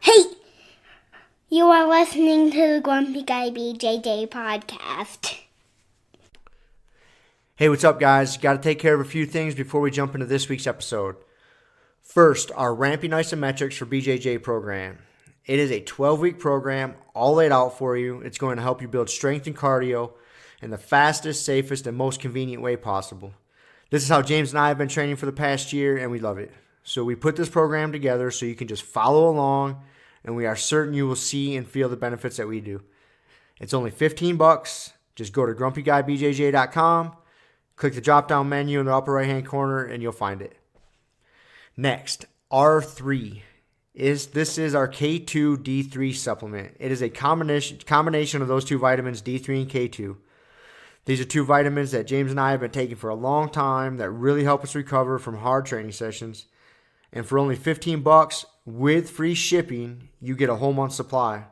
Hey! You are listening to the Grumpy Guy BJJ Podcast. Hey, what's up, guys? Got to take care of a few things before we jump into this week's episode. First, our Ramping Isometrics for BJJ program. It is a 12-week program, all laid out for you. It's going to help you build strength and cardio in the fastest, safest, and most convenient way possible. This is how James and I have been training for the past year, and we love it. So we put this program together so you can just follow along, and we are certain you will see and feel the benefits that we do. It's only $15. Just go to grumpyguybjj.com, click the drop-down menu in the upper right-hand corner, and you'll find it. Next, R3. This is our K2 D3 supplement. It is a combination of those two vitamins, D3 and K2. These are two vitamins that James and I have been taking for a long time that really help us recover from hard training sessions. And for only $15 with free shipping, you get a whole month supply.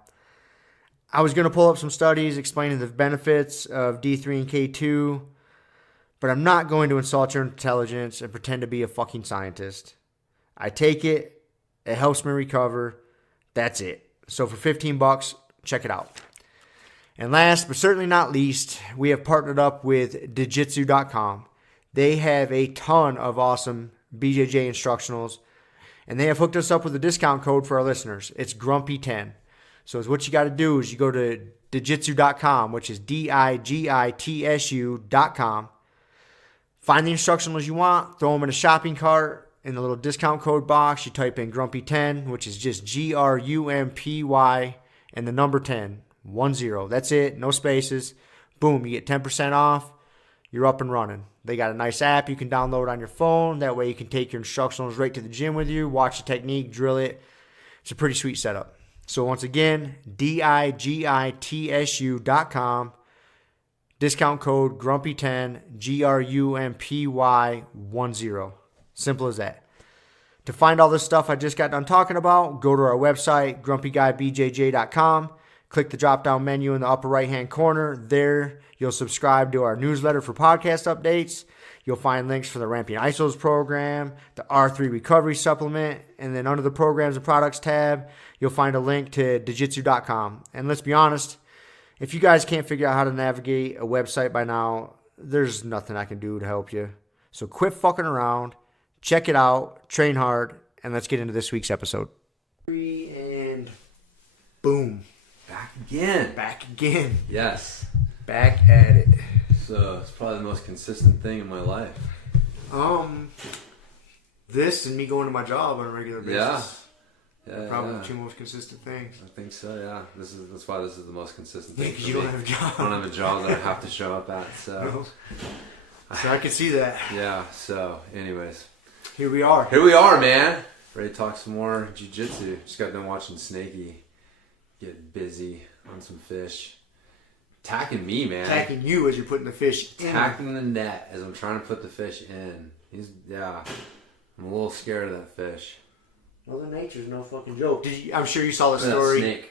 I was going to pull up some studies explaining the benefits of D3 and K2, but I'm not going to insult your intelligence and pretend to be a fucking scientist. I take it. It helps me recover. That's it. So for $15, check it out. And last but certainly not least, we have partnered up with Jiu-Jitsu.com. They have a ton of awesome BJJ instructionals, and they have hooked us up with a discount code for our listeners. It's Grumpy10. So what you got to do is you go to Jiu-Jitsu.com, which is DIGITSU.com. Find the instructionals you want, throw them in a shopping cart. In the little discount code box, you type in Grumpy10, which is just GRUMPY and the number 10, 10. That's it, no spaces. Boom, you get 10% off. You're up and running. They got a nice app you can download on your phone. That way you can take your instructionals right to the gym with you, watch the technique, drill it. It's a pretty sweet setup. So once again, DIGITSU.com. Discount code Grumpy10, GRUMPY10. Simple as that. To find all this stuff I just got done talking about, go to our website, grumpyguybjj.com. Click the drop-down menu in the upper right-hand corner. There, you'll subscribe to our newsletter for podcast updates. You'll find links for the Ramping Isos program, the R3 Recovery Supplement, and then under the Programs and Products tab, you'll find a link to Jiu-Jitsu.com. And let's be honest, if you guys can't figure out how to navigate a website by now, there's nothing I can do to help you. So quit fucking around. Check it out, train hard, and let's get into this week's episode. And boom. Back again. Yes. Back at it. So it's probably the most consistent thing in my life. This and me going to my job on a regular basis. Yeah. Probably the two most consistent things. I think so, yeah. That's why this is the most consistent thing. Because you don't have a job. I don't have a job that I have to show up at, so. No. So I can see that. Yeah, so anyways. Here we are, man. Ready to talk some more jiu-jitsu. Just got done watching Snakey get busy on some fish. Tacking me, man. Attacking you as you're putting the fish in. Tacking the net as I'm trying to put the fish in. I'm a little scared of that fish. Mother Nature's no fucking joke. I'm sure you saw the story. That snake.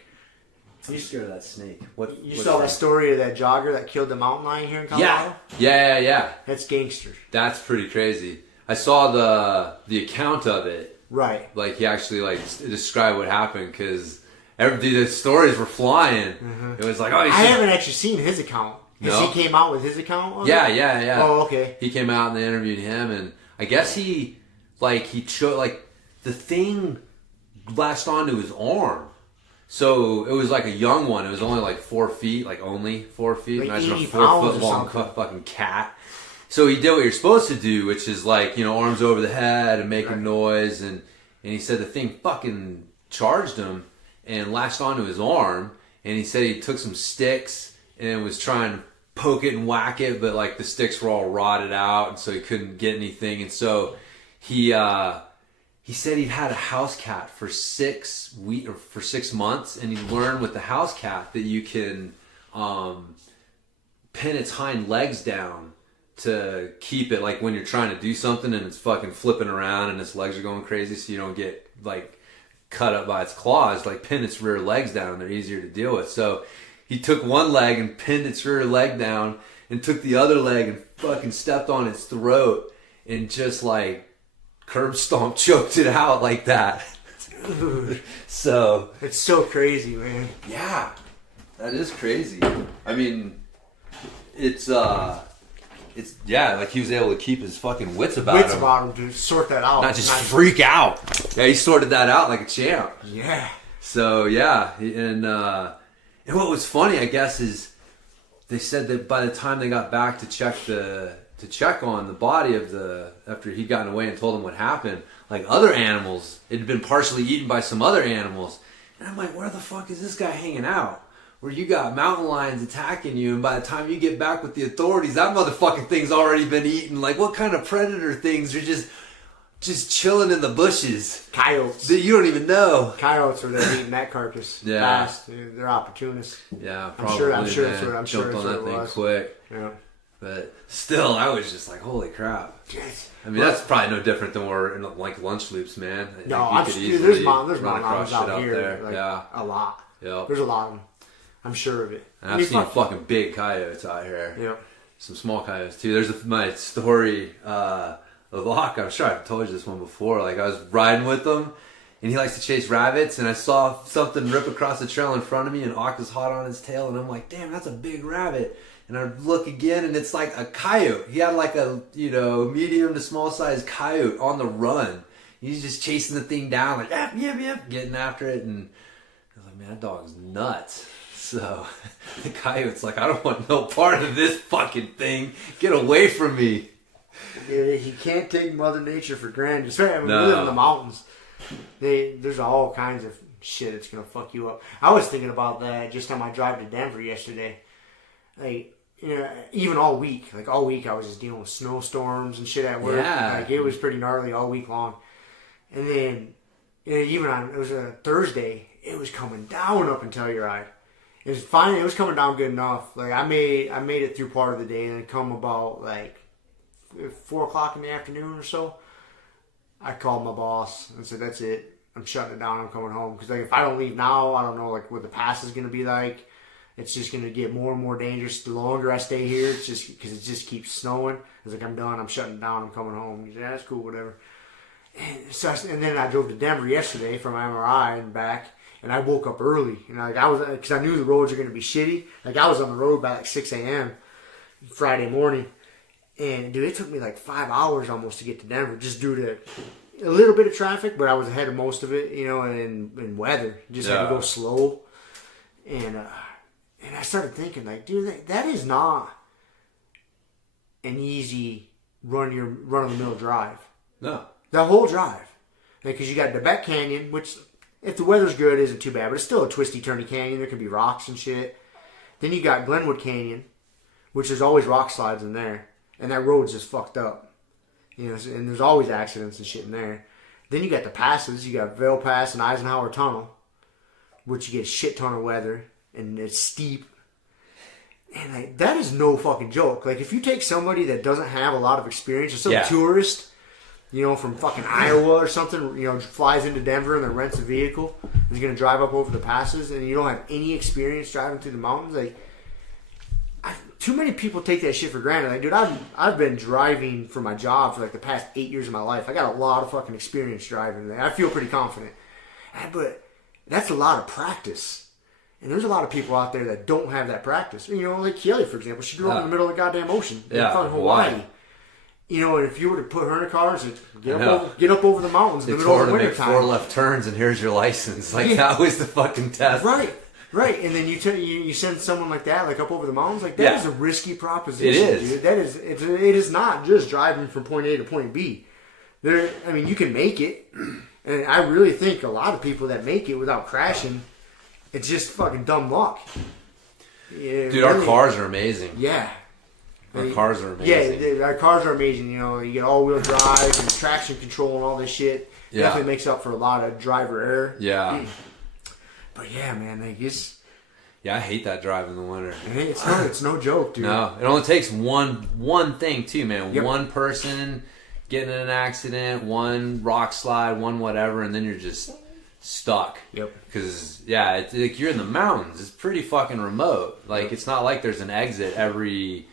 I'm scared of that snake. You saw the story of that jogger that killed the mountain lion here in Colorado? Yeah. That's gangster. That's pretty crazy. I saw the account of it. Right. Like he actually described what happened because the stories were flying. Mm-hmm. It was like, I haven't actually seen his account. No? He came out with his account? Yeah. Oh, okay. He came out and they interviewed him, and I guess he chose the thing latched onto his arm. So it was like a young one. It was only like 4 feet, only 4 feet. Like imagine a 4 foot long fucking cat. So he did what you're supposed to do, which is arms over the head and making noise. And he said the thing fucking charged him and latched onto his arm. And he said he took some sticks and was trying to poke it and whack it, but the sticks were all rotted out, and so he couldn't get anything. And so he said he'd had a house cat for 6 months, and he learned with the house cat that you can pin its hind legs down to keep it, when you're trying to do something and it's fucking flipping around and its legs are going crazy, so you don't get cut up by its claws. Pin its rear legs down. They're easier to deal with. So he took one leg and pinned its rear leg down, and took the other leg and fucking stepped on its throat and just curb stomp choked it out like that. Dude. So It's so crazy, man. yeah, that is crazy. I mean, it's yeah, like he was able to keep his fucking wits about him. To sort that out. Not just freak out. Yeah, he sorted that out like a champ. Yeah. So yeah, and what was funny, I guess, is they said that by the time they got back to check on the body of after he'd gotten away and told them what happened, like other animals, it had been partially eaten by some other animals. And I'm like, where the fuck is this guy hanging out? Where you got mountain lions attacking you, and by the time you get back with the authorities, that motherfucking thing's already been eaten. Like, what kind of predator things are just chilling in the bushes? Coyotes. That you don't even know. Coyotes are there eating that carcass. Yeah. Fast. They're opportunists. Yeah, I'm probably. sure Man. that's what. I'm Jumped sure on that's that what it thing was. quick. Yeah. But still, I was just like, holy crap. Yes. I mean, that's probably no different than we're in like lunch loops, man. No, You could easily there's run mountains across out shit here. there. Like, Yeah. a lot. Yep. There's a lot of them. I'm sure of it. And I've seen fucking big coyotes out here. Yep. Some small coyotes too. There's my story of Hawk. I'm sure I've told you this one before. Like I was riding with him, and he likes to chase rabbits, and I saw something rip across the trail in front of me, and Hawk was hot on his tail, and I'm like, damn, that's a big rabbit. And I look again, and it's like a coyote. He had like a medium to small size coyote on the run. He's just chasing the thing down, like yep, getting after it, and I was like, man, that dog's nuts. So the coyote's like, I don't want no part of this fucking thing. Get away from me. Dude, you can't take Mother Nature for granted. Especially we No. live in the mountains. There's all kinds of shit that's gonna fuck you up. I was thinking about that just on my drive to Denver yesterday. Like, even all week. Like all week, I was just dealing with snowstorms and shit at work. Yeah. Like it was pretty gnarly all week long. And then even on it was a Thursday, it was coming down up in Telluride. It was coming down good enough. Like I made it through part of the day, and then come about like 4 o'clock in the afternoon or so, I called my boss and said, "That's it. I'm shutting it down. I'm coming home." Because like if I don't leave now, I don't know like what the pass is going to be like. It's just going to get more and more dangerous the longer I stay here. It's just because it just keeps snowing. It's like I'm done. I'm shutting down. I'm coming home. He said, "Yeah, that's cool. Whatever." And then I drove to Denver yesterday for my MRI and back. And I woke up early, and because I knew the roads are going to be shitty. Like I was on the road by like 6 a.m. Friday morning, and dude, it took me like 5 hours almost to get to Denver, just due to a little bit of traffic, but I was ahead of most of it, and weather. Just had to go slow, and I started thinking like, dude, that is not an easy run of the mill drive. No, the whole drive, because you got the Beck Canyon, which, if the weather's good, isn't too bad, but it's still a twisty, turny canyon. There can be rocks and shit. Then you got Glenwood Canyon, which there's always rock slides in there, and that road's just fucked up. And there's always accidents and shit in there. Then you got the passes. You got Vail Pass and Eisenhower Tunnel, which you get a shit ton of weather, and it's steep. And like, that is no fucking joke. Like, if you take somebody that doesn't have a lot of experience, or some tourist, from fucking Iowa or something, flies into Denver and then rents a vehicle, is going to drive up over the passes, and you don't have any experience driving through the mountains, like, too many people take that shit for granted. Like, dude, I've been driving for my job for like the past 8 years of my life. I got a lot of fucking experience driving. I feel pretty confident, but that's a lot of practice. And there's a lot of people out there that don't have that practice. Like Kelly, for example, she grew up in the middle of the goddamn ocean in fucking Hawaii. And if you were to put her in a car and say, get up over the mountains in the middle of the winter time. 4 left turns and here's your license. Like, that was the fucking test. Right. And then you send someone like that, like up over the mountains, like that is a risky proposition, it is. dude. It is not just driving from point A to point B. You can make it. And I really think a lot of people that make it without crashing, it's just fucking dumb luck. Yeah, dude, our cars are amazing. Yeah. Our cars are amazing. Yeah, our cars are amazing. You get all-wheel drive and traction control and all this shit. Yeah. Definitely makes up for a lot of driver error. Yeah. But yeah, man, I hate that drive in the winter. It's no joke, dude. No, it only takes one thing too, man. Yep. One person getting in an accident, one rock slide, one whatever, and then you're just stuck. Yep. Because it's like you're in the mountains. It's pretty fucking remote. Like it's not like there's an exit every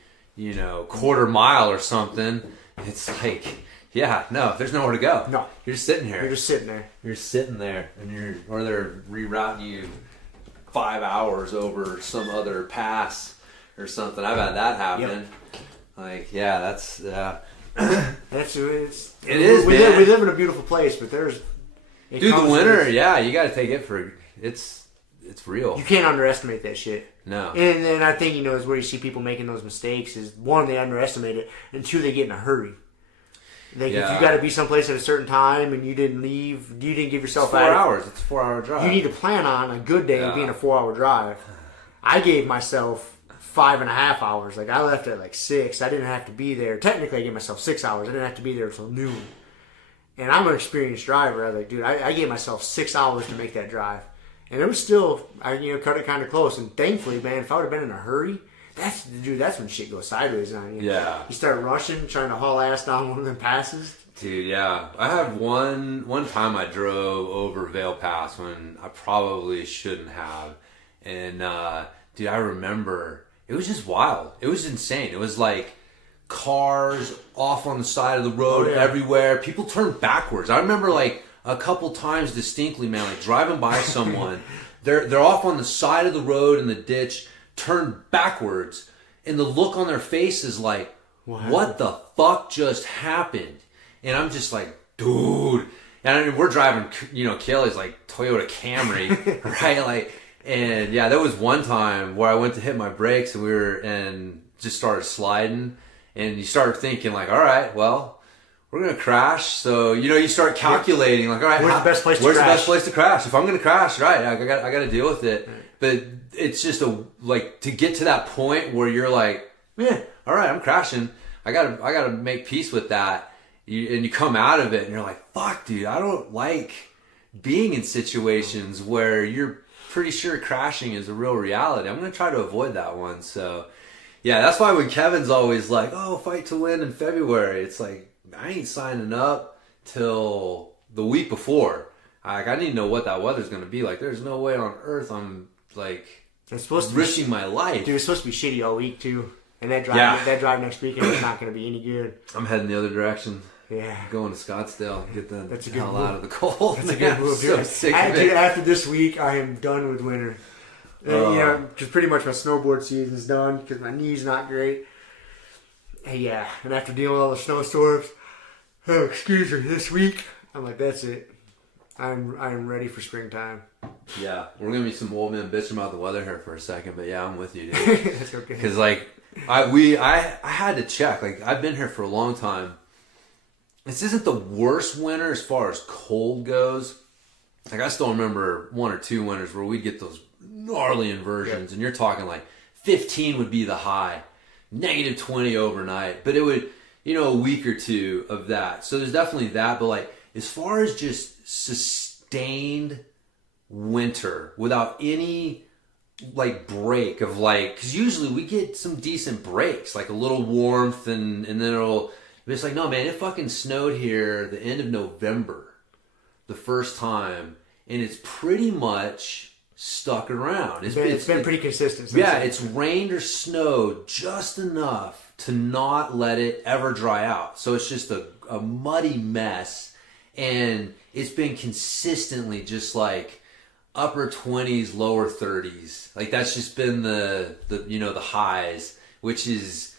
quarter mile or something. It's like Yeah, no, there's nowhere to go. No. You're just sitting here. You're just sitting there. You're sitting there, and or they're rerouting you 5 hours over some other pass or something. I've had that happen. Yep. Like, yeah, that's It is, we man. We live in a beautiful place, but dude, the winter, yeah, you got to take it for it's real. You can't underestimate that shit. No. And then I think, is where you see people making those mistakes is, one, they underestimate it, and two, they get in a hurry. Like, if you got to be someplace at a certain time and you didn't leave, you didn't give yourself 4 hours. It's a 4-hour drive. You need to plan on a good day being a 4-hour drive. I gave myself 5.5 hours. Like, I left at 6. I didn't have to be there. Technically, I gave myself 6 hours. I didn't have to be there until noon. And I'm an experienced driver. I was like, dude, I gave myself 6 hours to make that drive. And it was still, I cut it kind of close. And thankfully, man, if I would have been in a hurry, that's when shit goes sideways on you. Yeah. You start rushing, trying to haul ass down one of them passes. Dude, yeah. I had one time I drove over Vale Pass when I probably shouldn't have. And, dude, I remember, it was just wild. It was insane. It was like cars off on the side of the road everywhere. People turned backwards. I remember a couple times distinctly, man, driving by someone. They're off on the side of the road in the ditch, turned backwards, and the look on their face is like, what the fuck just happened? And I'm just like, dude. And we're driving, Kelly's Toyota Camry, right? And yeah, there was one time where I went to hit my brakes and just started sliding. And you start thinking all right, well, we're going to crash. So, you start calculating all right, where's the best place to crash? If I'm going to crash, right, I got to deal with it. But it's just to get to that point where you're like, man, all right, I'm crashing. I got to make peace with that. And you come out of it and you're like, fuck, dude, I don't like being in situations where you're pretty sure crashing is a real reality. I'm going to try to avoid that one. So, yeah, that's why when Kevin's always like, oh, fight to win in February, it's like, I ain't signing up till the week before. I need to know what that weather's going to be like. There's no way on earth I'm it's supposed to risking my life. Dude, it's supposed to be shitty all week too. And that drive next weekend is not going to be any good. I'm heading the other direction. Yeah. Going to Scottsdale. Get the hell move. out of the cold. That's a good move. So sick of it. After this week, I am done with winter. Because pretty much my snowboard season's done because my knee's not great. Yeah. And after dealing with all the snowstorms, this week, I'm like, that's it. I'm ready for springtime. Yeah. We're going to be some old men bitching about the weather here for a second, but yeah, I'm with you, dude. That's okay. Because I had to check. I've been here for a long time. This isn't the worst winter as far as cold goes. I still remember 1 or 2 winters where we'd get those gnarly inversions, and you're talking 15 would be the high, negative 20 overnight. But it would, a week or two of that. So there's definitely that. But as far as just sustained winter without any break of because usually we get some decent breaks, a little warmth and then it's no, man, it fucking snowed here the end of November the first time, and it's pretty much stuck around. It's been pretty consistent. Yeah, it's rained or snowed just enough to not let it ever dry out. So it's just a muddy mess, and it's been consistently just upper 20s, lower 30s. That's just been the highs, which is,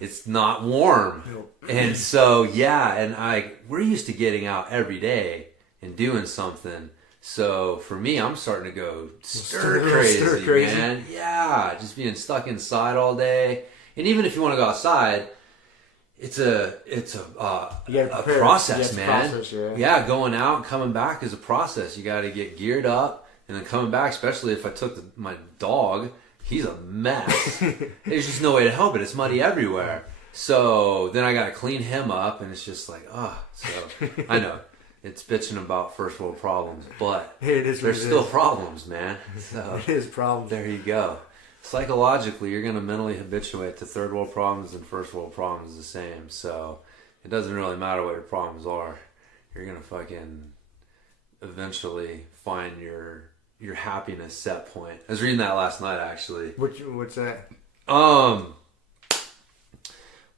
it's not warm. Nope. And so, yeah, and we're used to getting out every day and doing something. So for me, I'm starting to go stir crazy, man. Yeah, just being stuck inside all day. And even if you want to go outside, it's a process, man. Yeah, going out and coming back is a process. You got to get geared up, and then coming back, especially if I took my dog, he's a mess. There's just no way to help it. It's muddy everywhere. So then I got to clean him up, and it's just So I know it's bitching about first world problems, but there's still problems, man. So it is problems. There you go. Psychologically, you're going to mentally habituate to third world problems, and first world problems the same. So it doesn't really matter what your problems are. You're going to fucking eventually find your happiness set point. I was reading that last night, actually. What's that?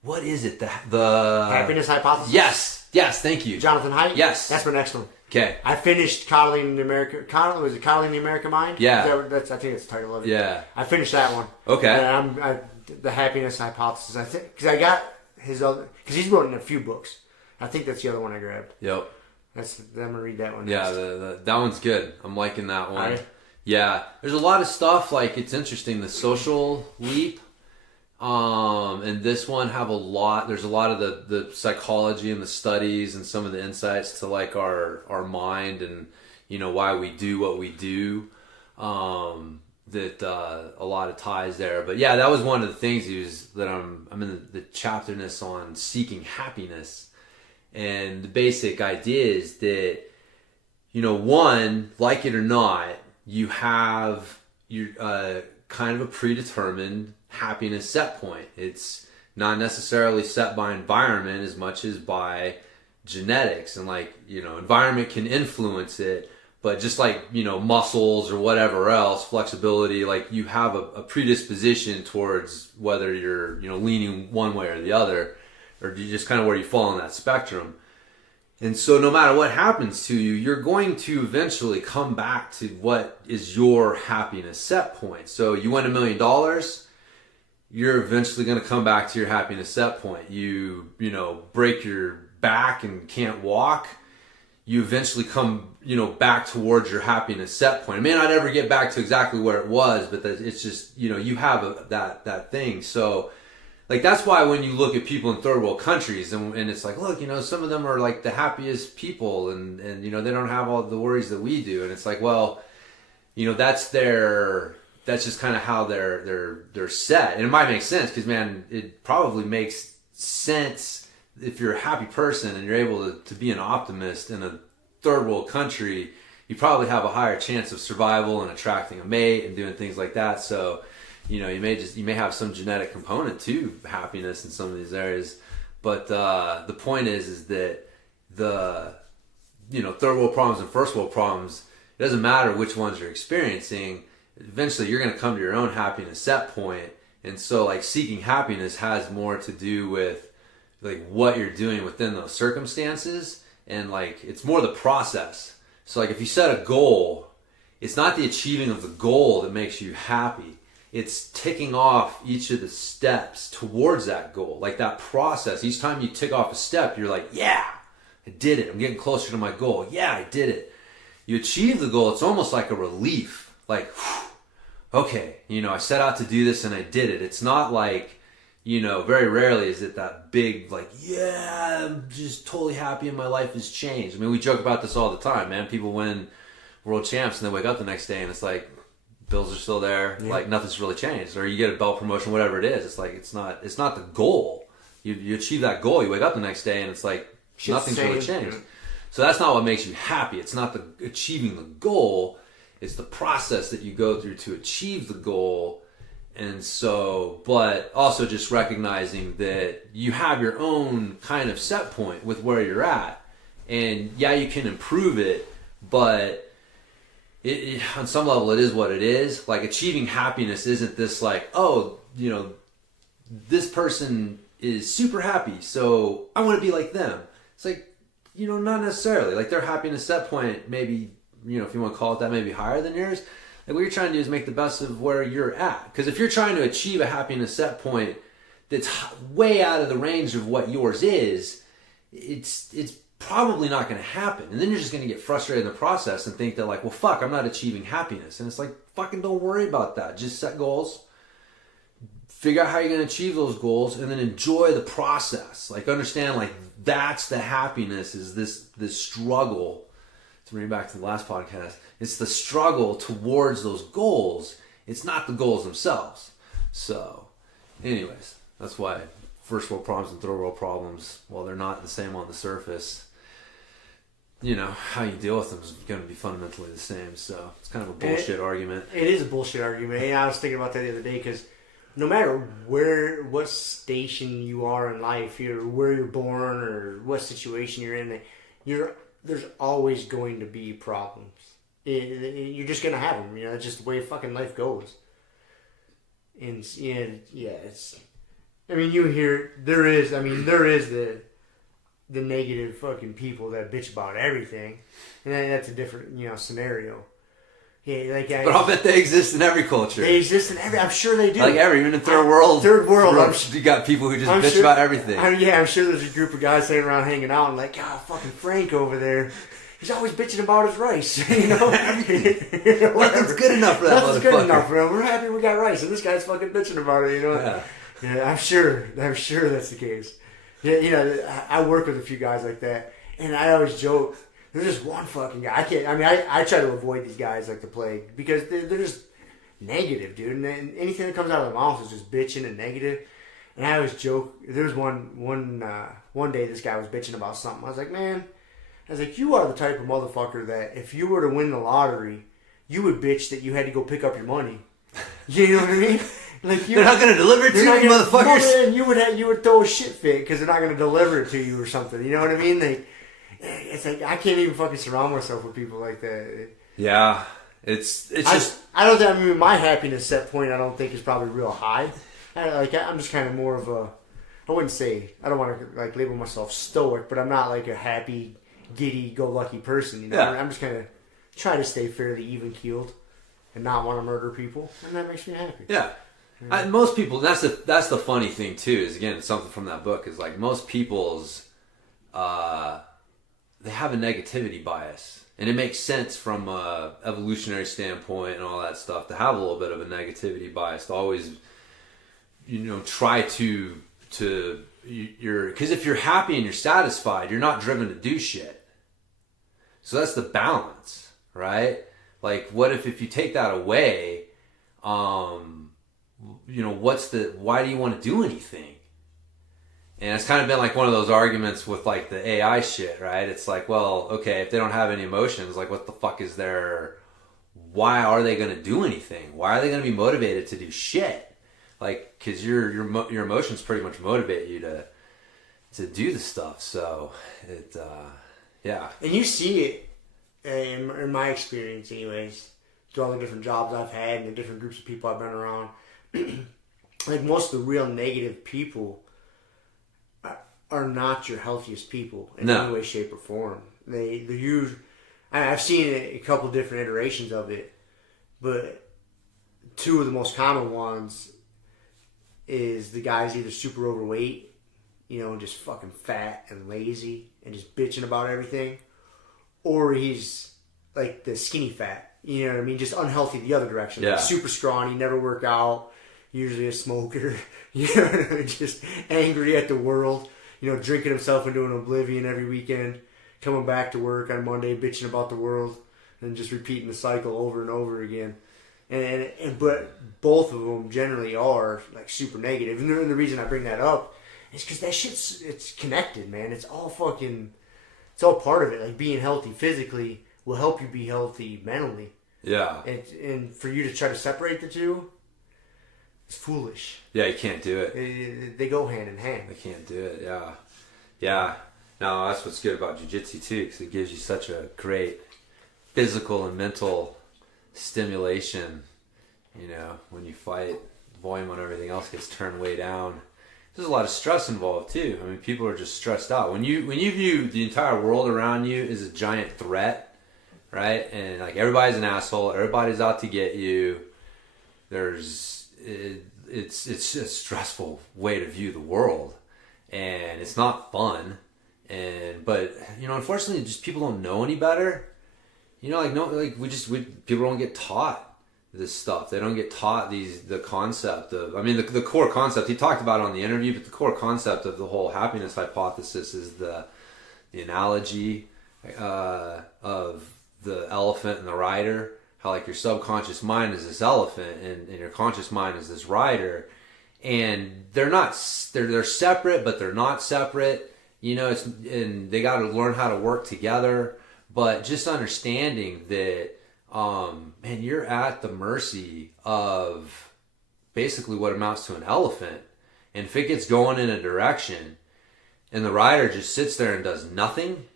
What is it? The happiness hypothesis? Yes. Yes, thank you. Jonathan Haidt? Yes. That's my next one. Okay. I finished Coddling the America. Was it Coddling the American Mind? Yeah. I think that's the title of it. Yeah. I finished that one. Okay. And the Happiness Hypothesis. I think because I got his other because he's written a few books. I think that's the other one I grabbed. Yep. I'm gonna read that one. Yeah, next. that one's good. I'm liking that one. Right. Yeah, there's a lot of stuff like it's interesting. The Social Leap, and this one have a lot. There's a lot of the psychology and the studies and some of the insights to like our mind and why we do what we do. That a lot of ties there. But yeah, that was one of the things that I'm in the chapterness on seeking happiness, and the basic idea is that one, like it or not, you have your kind of a predetermined happiness set point. It's not necessarily set by environment as much as by genetics, and environment can influence it, but just like muscles or whatever else, flexibility, like you have a predisposition towards whether you're leaning one way or the other, or you just kind of where you fall on that spectrum. And so no matter what happens to you, you're going to eventually come back to what is your happiness set point. So you win $1 million, you're eventually going to come back to your happiness set point. You break your back and can't walk, you eventually come, back towards your happiness set point. It may not ever get back to exactly where it was, but it's just, you have that thing. So like, that's why when you look at people in third world countries and it's like, look, some of them are like the happiest people and they don't have all the worries that we do. And it's like, well, that's just kind of how they're set. And it might make sense because, man, it probably makes sense if you're a happy person and you're able to be an optimist in a third world country, you probably have a higher chance of survival and attracting a mate and doing things like that. So, you may have some genetic component to happiness in some of these areas, but the point is that the third world problems and first world problems, it doesn't matter which ones you're experiencing. Eventually, you're going to come to your own happiness set point, and so like seeking happiness has more to do with like what you're doing within those circumstances, and like it's more the process. So like if you set a goal, it's not the achieving of the goal that makes you happy. It's ticking off each of the steps towards that goal. Like that process, each time you tick off a step, you're like, yeah, I did it. I'm getting closer to my goal. Yeah, I did it. You achieve the goal, it's almost like a relief. Like, whew, okay, I set out to do this and I did it. It's not like, very rarely is it that big, like, yeah, I'm just totally happy and my life has changed. I mean, we joke about this all the time, man. People win world champs and they wake up the next day and it's like, bills are still there, like nothing's really changed, or you get a belt promotion, whatever it is. It's like it's not the goal. You achieve that goal, you wake up the next day, and it's like nothing's really changed. So that's not what makes you happy. It's not the achieving the goal. It's the process that you go through to achieve the goal. And so, but also just recognizing that you have your own kind of set point with where you're at, and yeah, you can improve it, but It, on some level, it is what it is. Like achieving happiness isn't this like, oh, this person is super happy, so I want to be like them. It's like, not necessarily. Like their happiness set point, maybe, if you want to call it that, maybe higher than yours. Like what you're trying to do is make the best of where you're at. Because if you're trying to achieve a happiness set point that's way out of the range of what yours is, it's probably not going to happen. And then you're just going to get frustrated in the process and think that like, well, fuck, I'm not achieving happiness. And it's like, fucking don't worry about that. Just set goals, figure out how you're going to achieve those goals, and then enjoy the process. Like understand like that's the happiness, is this struggle. To bring it back to the last podcast, it's the struggle towards those goals. It's not the goals themselves. So anyways, that's why first world problems and third world problems, while they're not the same on the surface, how you deal with them is going to be fundamentally the same. So it's kind of a bullshit argument. It is a bullshit argument. Yeah, I was thinking about that the other day because no matter what station you are in life, where you're born or what situation you're in, there's always going to be problems. You're just going to have them. It's just the way fucking life goes. And yeah, it's. I mean, you hear there is the the negative fucking people that bitch about everything, and then that's a different scenario. Yeah, like but I'll bet they exist in every culture. They exist in every. I'm sure they do. Like even in third world. You got people who just bitch about everything. I'm sure there's a group of guys sitting around hanging out and like, oh, fucking Frank over there. He's always bitching about his rice. Nothing's good enough for that Nothing's good enough for him. We're happy we got rice, and this guy's fucking bitching about it. Yeah, I'm sure that's the case. Yeah, I work with a few guys like that, and I always joke. There's just one fucking guy. I try to avoid these guys like the plague because they're just negative, dude. And anything that comes out of their mouth is just bitching and negative. And I always joke. There was one day this guy was bitching about something. I was like, man, you are the type of motherfucker that if you were to win the lottery, you would bitch that you had to go pick up your money. You know what I mean? Like they're not going to deliver it to you, motherfuckers. You would throw a shit fit because they're not going to deliver it to you or something. You know what I mean? It's like I can't even fucking surround myself with people like that. Yeah, it's just. I don't think. I mean, my happiness set point I don't think is probably real high. I'm just kind of more of a. I wouldn't say I don't want to like label myself stoic, but I'm not like a happy, giddy, go lucky person. You know, yeah. I'm just kind of try to stay fairly even keeled and not want to murder people, and that makes me happy. Yeah. Most people. That's the funny thing too. Is again something from that book is like most people's. They have a negativity bias, and it makes sense from a evolutionary standpoint and all that stuff to have a little bit of a negativity bias to always, try to because if you're happy and you're satisfied, you're not driven to do shit. So that's the balance, right? Like, what if you take that away? Why do you want to do anything? And it's kind of been like one of those arguments with like the AI shit, right? It's like, well, okay, if they don't have any emotions, like what the fuck is their, why are they going to do anything? Why are they going to be motivated to do shit? Like, cause your emotions pretty much motivate you to do the stuff. So yeah. And you see it in my experience anyways, through all the different jobs I've had and the different groups of people I've been around. Like most of the real negative people are not your healthiest people in any way, shape, or form. They're usually, I've seen a couple different iterations of it, but two of the most common ones is the guy's either super overweight, just fucking fat and lazy and just bitching about everything, or he's like the skinny fat, you know what I mean? Just unhealthy the other direction. Yeah. Like super scrawny, never work out, usually a smoker, just angry at the world. Drinking himself into an oblivion every weekend, coming back to work on Monday, bitching about the world, and just repeating the cycle over and over again. But both of them generally are like super negative. And the reason I bring that up is because that it's connected, man. It's all part of it. Like being healthy physically will help you be healthy mentally. Yeah. And for you to try to separate the two, it's foolish. Yeah, you can't do it. They go hand in hand. They can't do it, yeah. Yeah. No, that's what's good about jiu-jitsu, too, because it gives you such a great physical and mental stimulation. When you fight, volume on everything else gets turned way down. There's a lot of stress involved, too. I mean, people are just stressed out. When you view the entire world around you as a giant threat, right? And, like, everybody's an asshole. Everybody's out to get you. It's a stressful way to view the world, and it's not fun. But unfortunately, just people don't know any better. People don't get taught this stuff. They don't get taught the concept of. I mean, the core concept he talked about it on the interview, but the core concept of the whole happiness hypothesis is the analogy of the elephant and the rider. How like your subconscious mind is this elephant and your conscious mind is this rider, and they're separate, but they're not separate. And they got to learn how to work together. But just understanding that, you're at the mercy of basically what amounts to an elephant, and if it gets going in a direction, and the rider just sits there and does nothing.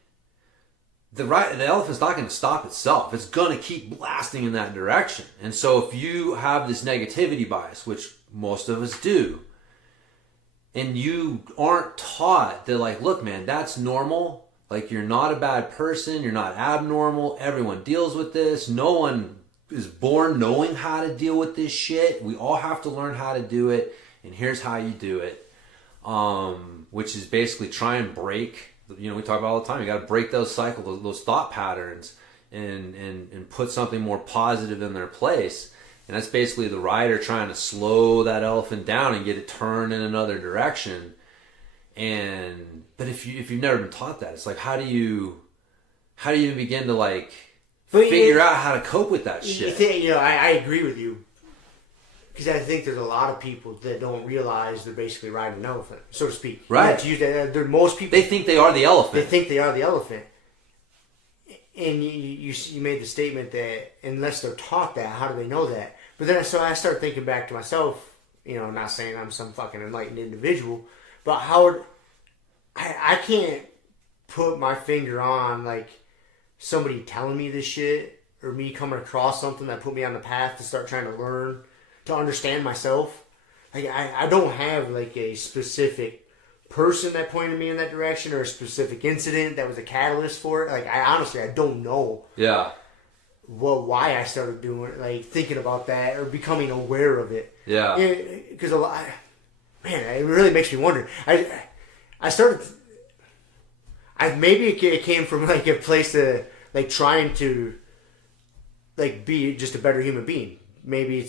The elephant's not going to stop itself. It's going to keep blasting in that direction. And so if you have this negativity bias, which most of us do, and you aren't taught that, like, look, man, that's normal. Like, you're not a bad person. You're not abnormal. Everyone deals with this. No one is born knowing how to deal with this shit. We all have to learn how to do it, and here's how you do it. Which is basically try and break, we talk about all the time, you got to break those cycles, those thought patterns, and put something more positive in their place. And that's basically the rider trying to slow that elephant down and get it turned in another direction. But if you've never been taught that, it's like, how do you begin to, like, figure out how to cope with that shit? I agree with you. Because I think there's a lot of people that don't realize they're basically riding an elephant, so to speak. Right. To use that, most people, they think they are the elephant. They think they are the elephant. And you made the statement that unless they're taught that, how do they know that? But then so I start thinking back to myself, not saying I'm some fucking enlightened individual, but I can't put my finger on, like, somebody telling me this shit or me coming across something that put me on the path to start trying to learn, to understand myself. Like, I don't have, like, a specific person that pointed me in that direction or a specific incident that was a catalyst for it. Like, I don't know. Yeah. Why I started doing it, like, thinking about that or becoming aware of it. Yeah. Because it really makes me wonder. I started. Maybe it came from, like, a place to, like, trying to, like, be just a better human being. Maybe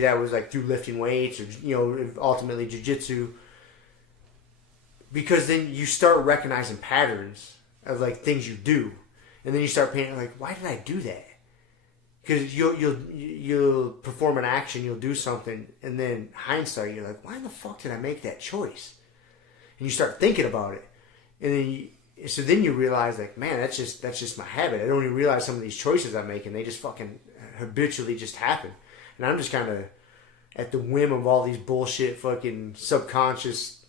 that was, like, through lifting weights or, ultimately jiu-jitsu. Because then you start recognizing patterns of, like, things you do. And then you start paying, like, why did I do that? Because you'll perform an action, you'll do something, and then hindsight, you're like, why the fuck did I make that choice? And you start thinking about it. And then you realize, like, man, that's just my habit. I don't even realize some of these choices I'm making. They just fucking habitually just happen. And I'm just kind of at the whim of all these bullshit fucking subconscious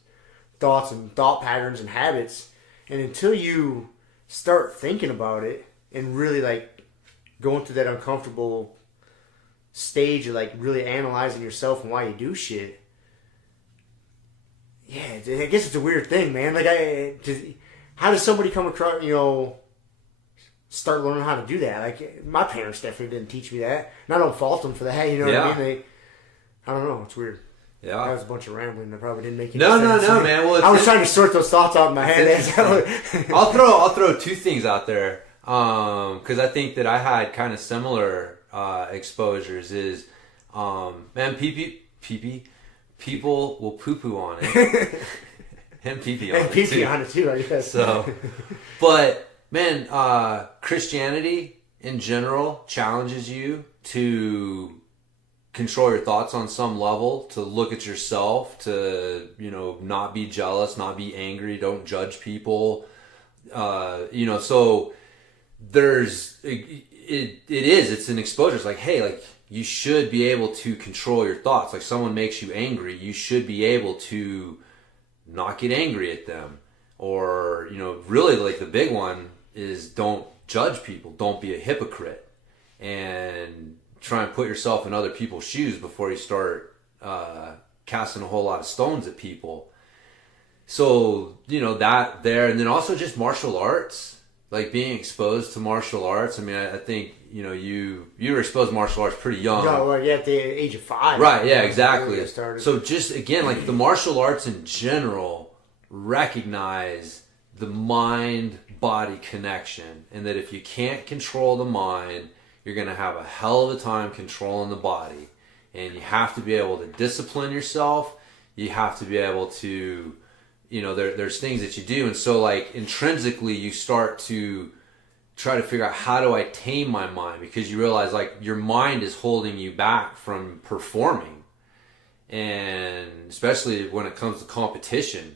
thoughts and thought patterns and habits. And until you start thinking about it and really, like, going through that uncomfortable stage of, like, really analyzing yourself and why you do shit. Yeah, I guess it's a weird thing, man. Like, how does somebody come across, start learning how to do that? Like, my parents definitely didn't teach me that. And I don't fault them for that, what I mean? I don't know, it's weird. Yeah. That was a bunch of rambling that probably didn't make any sense. No, man. Well, I was trying to sort those thoughts out in my head. I'll throw two things out there. Because I think that I had kind of similar exposures. Is man, people will poo poo on it, and pee pee on it too. I guess. So, but man, Christianity in general challenges you to control your thoughts on some level, to look at yourself, to not be jealous, not be angry, don't judge people, so. It's an exposure. It's like, hey, like, you should be able to control your thoughts. Like, someone makes you angry, you should be able to not get angry at them. Or, really, like, the big one is don't judge people. Don't be a hypocrite. And try and put yourself in other people's shoes before you start casting a whole lot of stones at people. So, that there. And then also just martial arts. Like, being exposed to martial arts. I mean, I think, you were exposed to martial arts pretty young. No, well, yeah, at the age of 5. Right, yeah, exactly. So just, again, like, the martial arts in general recognize the mind-body connection. And that if you can't control the mind, you're going to have a hell of a time controlling the body. And you have to be able to discipline yourself. You have to be able to... there's things that you do. And so, like, intrinsically, you start to try to figure out, how do I tame my mind? Because you realize, like, your mind is holding you back from performing. And especially when it comes to competition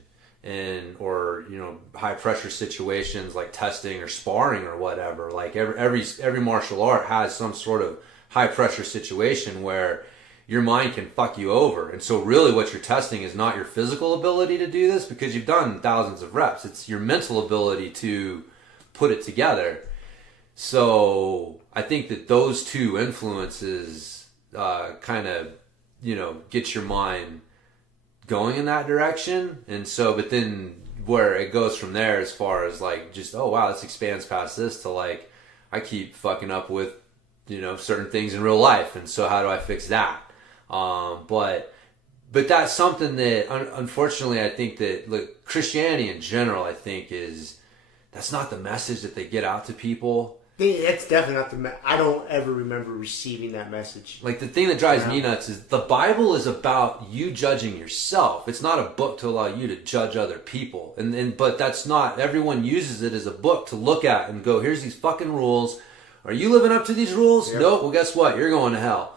or high pressure situations like testing or sparring or whatever. Like, every martial art has some sort of high pressure situation where your mind can fuck you over. And so really what you're testing is not your physical ability to do this, because you've done thousands of reps. It's your mental ability to put it together. So I think that those two influences kind of, get your mind going in that direction. And so, but then where it goes from there as far as like just, oh wow, this expands past this to like, I keep fucking up with, you know, certain things in real life. And so how do I fix that? But that's something that unfortunately I think that like Christianity in general, I think that's not the message that they get out to people. It's definitely not the I don't ever remember receiving that message. Like the thing that drives me nuts is the Bible is about you judging yourself. It's not a book to allow you to judge other people. But that's not, everyone uses it as a book to look at and go, here's these fucking rules. Are you living up to these rules? Yep. Nope. Well, guess what? You're going to hell.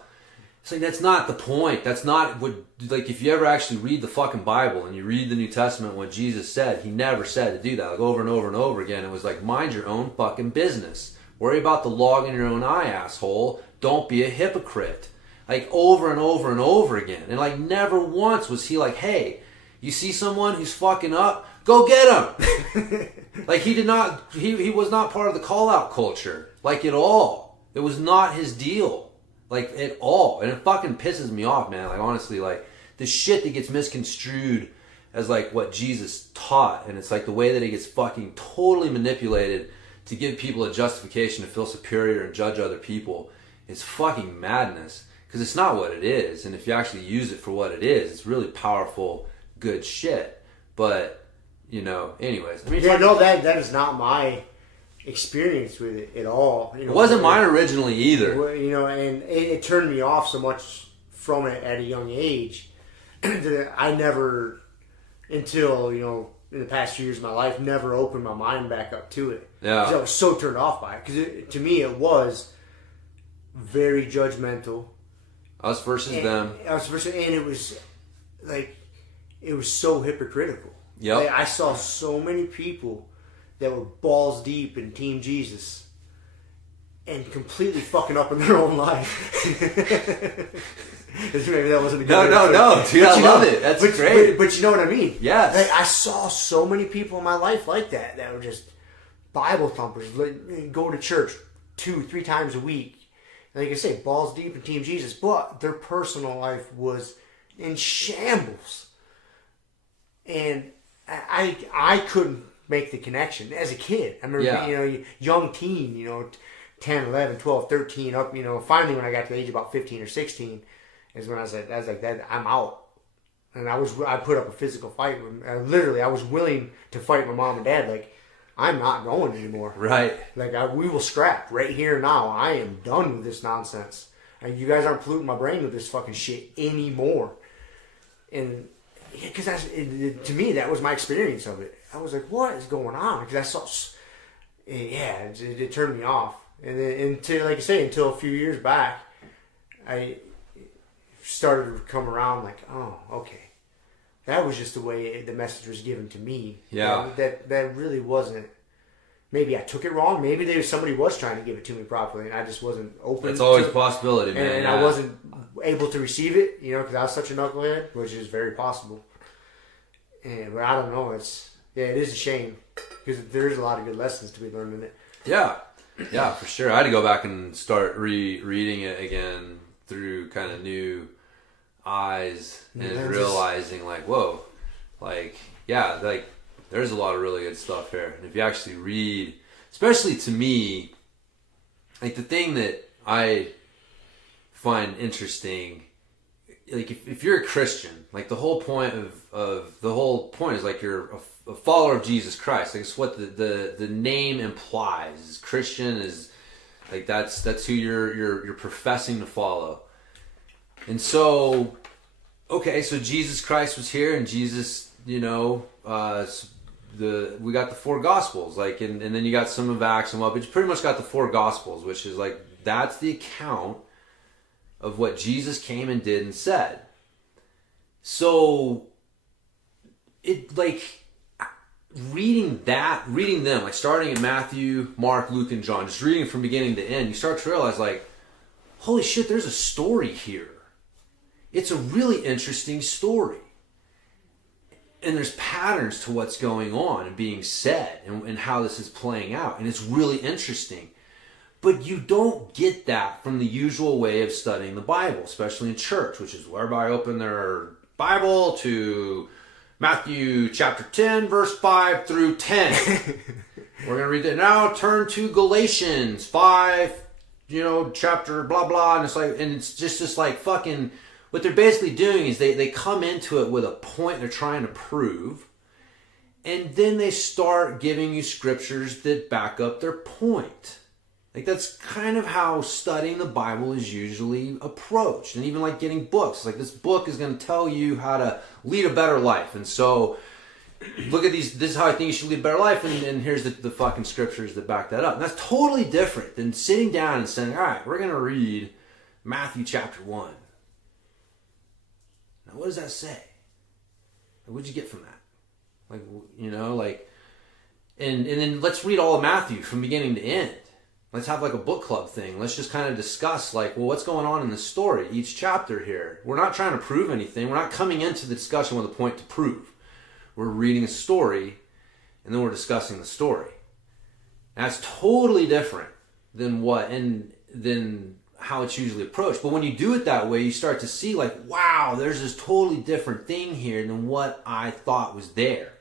It's like, that's not the point. That's not what, like, if you ever actually read the fucking Bible and you read the New Testament, what Jesus said, he never said to do that. Like, over and over and over again, it was like, mind your own fucking business. Worry about the log in your own eye, asshole. Don't be a hypocrite. Like, over and over and over again. And, like, never once was he like, hey, you see someone who's fucking up? Go get him. Like, he was not part of the call-out culture. Like, at all. It was not his deal. Like, at all. And it fucking pisses me off, man. Like, honestly, like, the shit that gets misconstrued as, like, what Jesus taught. And it's, like, the way that it gets fucking totally manipulated to give people a justification to feel superior and judge other people. It's fucking madness. Because it's not what it is. And if you actually use it for what it is, it's really powerful, good shit. But, you know, anyways. I mean, yeah, no, that is not my experience with it at all. You know, it wasn't mine originally either. You know, and it turned me off so much from it at a young age that I never, until, you know, in the past few years of my life, never opened my mind back up to it. Yeah. Because I was so turned off by it. Because to me, it was very judgmental. Us versus them. And it was like, it was so hypocritical. Yep. Like, I saw so many people that were balls deep in Team Jesus and completely fucking up in their own life. Maybe that wasn't a good No, dude, I love it. That's great. But you know what I mean? Yes. Like, I saw so many people in my life like that were just Bible thumpers, like, go to church 2-3 times a week. Like I say, balls deep in Team Jesus, but their personal life was in shambles. And I couldn't make the connection as a kid. I remember, you know, young teen, you know, 10, 11, 12, 13, up, you know, finally when I got to the age of about 15 or 16 is when I was like, that I'm out. And I put up a physical fight. Literally, I was willing to fight my mom and dad. Like, I'm not going anymore. Right. Like, we will scrap right here now. I am done with this nonsense. And you guys aren't polluting my brain with this fucking shit anymore. And because to me, that was my experience of it. I was like, what is going on? Because I saw, it turned me off. And then until a few years back, I started to come around like, oh, okay. That was just the way the message was given to me. Yeah. That really wasn't. Maybe I took it wrong. Maybe somebody was trying to give it to me properly, and I just wasn't open. It's always a possibility, man. And I wasn't able to receive it, you know, because I was such a knucklehead, which is very possible. But I don't know. It is a shame because there's a lot of good lessons to be learned in it. Yeah, for sure. I had to go back and start reading it again through kind of new eyes and realizing like, whoa, like, yeah, like there's a lot of really good stuff here. And if you actually read, especially to me, like the thing that I find interesting, like if you're a Christian, like the whole point is like you're a follower of Jesus Christ. Like it's what the name implies. Christian is like that's who you're professing to follow. And so, okay, so Jesus Christ was here, and Jesus, you know, we got the 4 Gospels, like, and then you got some of Acts and what, but you pretty much got the 4 Gospels, which is like that's the account of what Jesus came and did and said. So, it like reading them, like starting at Matthew, Mark, Luke, and John, just reading from beginning to end, you start to realize like, holy shit, there's a story here. It's a really interesting story. And there's patterns to what's going on and being said and how this is playing out. And it's really interesting. But you don't get that from the usual way of studying the Bible, especially in church, which is where everybody open their Bible to Matthew chapter 10, verse 5 through 10. We're going to read that now. Turn to Galatians 5, chapter blah, blah. And it's just this like fucking, what they're basically doing is they come into it with a point they're trying to prove. And then they start giving you scriptures that back up their point. Like, that's kind of how studying the Bible is usually approached. And even like getting books. Like, this book is going to tell you how to lead a better life. And so, look at these. This is how I think you should lead a better life. And here's the fucking scriptures that back that up. And that's totally different than sitting down and saying, all right, we're going to read Matthew chapter 1. Now, what does that say? What did you get from that? And then let's read all of Matthew from beginning to end. Let's have like a book club thing. Let's just kind of discuss like, well, what's going on in the story, each chapter here. We're not trying to prove anything. We're not coming into the discussion with a point to prove. We're reading a story, and then we're discussing the story. And that's totally different than than how it's usually approached. But when you do it that way, you start to see like, wow, there's this totally different thing here than what I thought was there.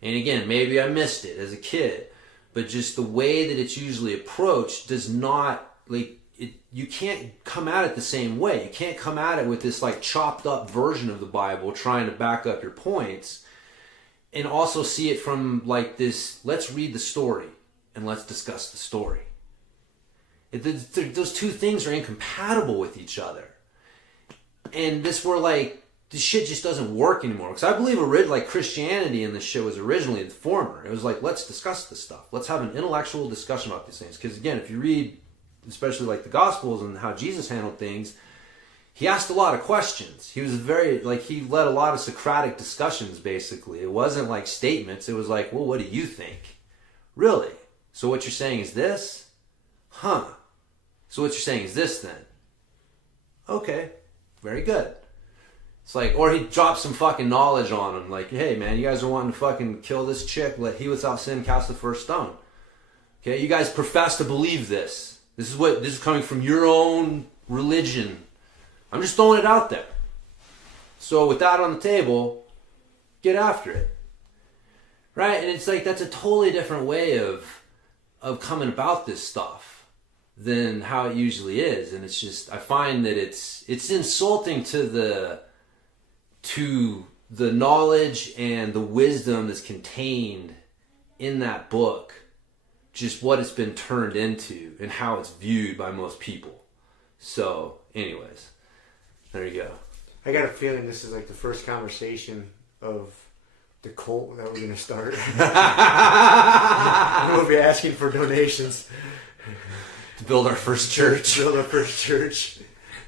And again, maybe I missed it as a kid, but just the way that it's usually approached does not, like, you can't come at it the same way. You can't come at it with this like chopped up version of the Bible trying to back up your points, and also see it from like this, let's read the story and let's discuss the story. Those two things are incompatible with each other. And this shit just doesn't work anymore. Because I believe like Christianity in this shit was originally the former. It was like, let's discuss this stuff. Let's have an intellectual discussion about these things. Because again, if you read, especially like the Gospels and how Jesus handled things, he asked a lot of questions. He was he led a lot of Socratic discussions, basically. It wasn't like statements. It was like, well, what do you think? Really? So what you're saying is this? Huh. So what you're saying is this then? Okay. Very good. It's like, or he dropped some fucking knowledge on him. Like, hey man, you guys are wanting to fucking kill this chick. Let he without sin cast the first stone. Okay, you guys profess to believe this. This is coming from your own religion. I'm just throwing it out there. So with that on the table, get after it. Right? And it's like, that's a totally different way of coming about this stuff than how it usually is. And it's just, I find that it's insulting to the knowledge and the wisdom that's contained in that book, just what it's been turned into and how it's viewed by most people. So anyways, there you go. I got a feeling this is like the first conversation of the cult that we're going to start. We'll be asking for donations. To build our first church.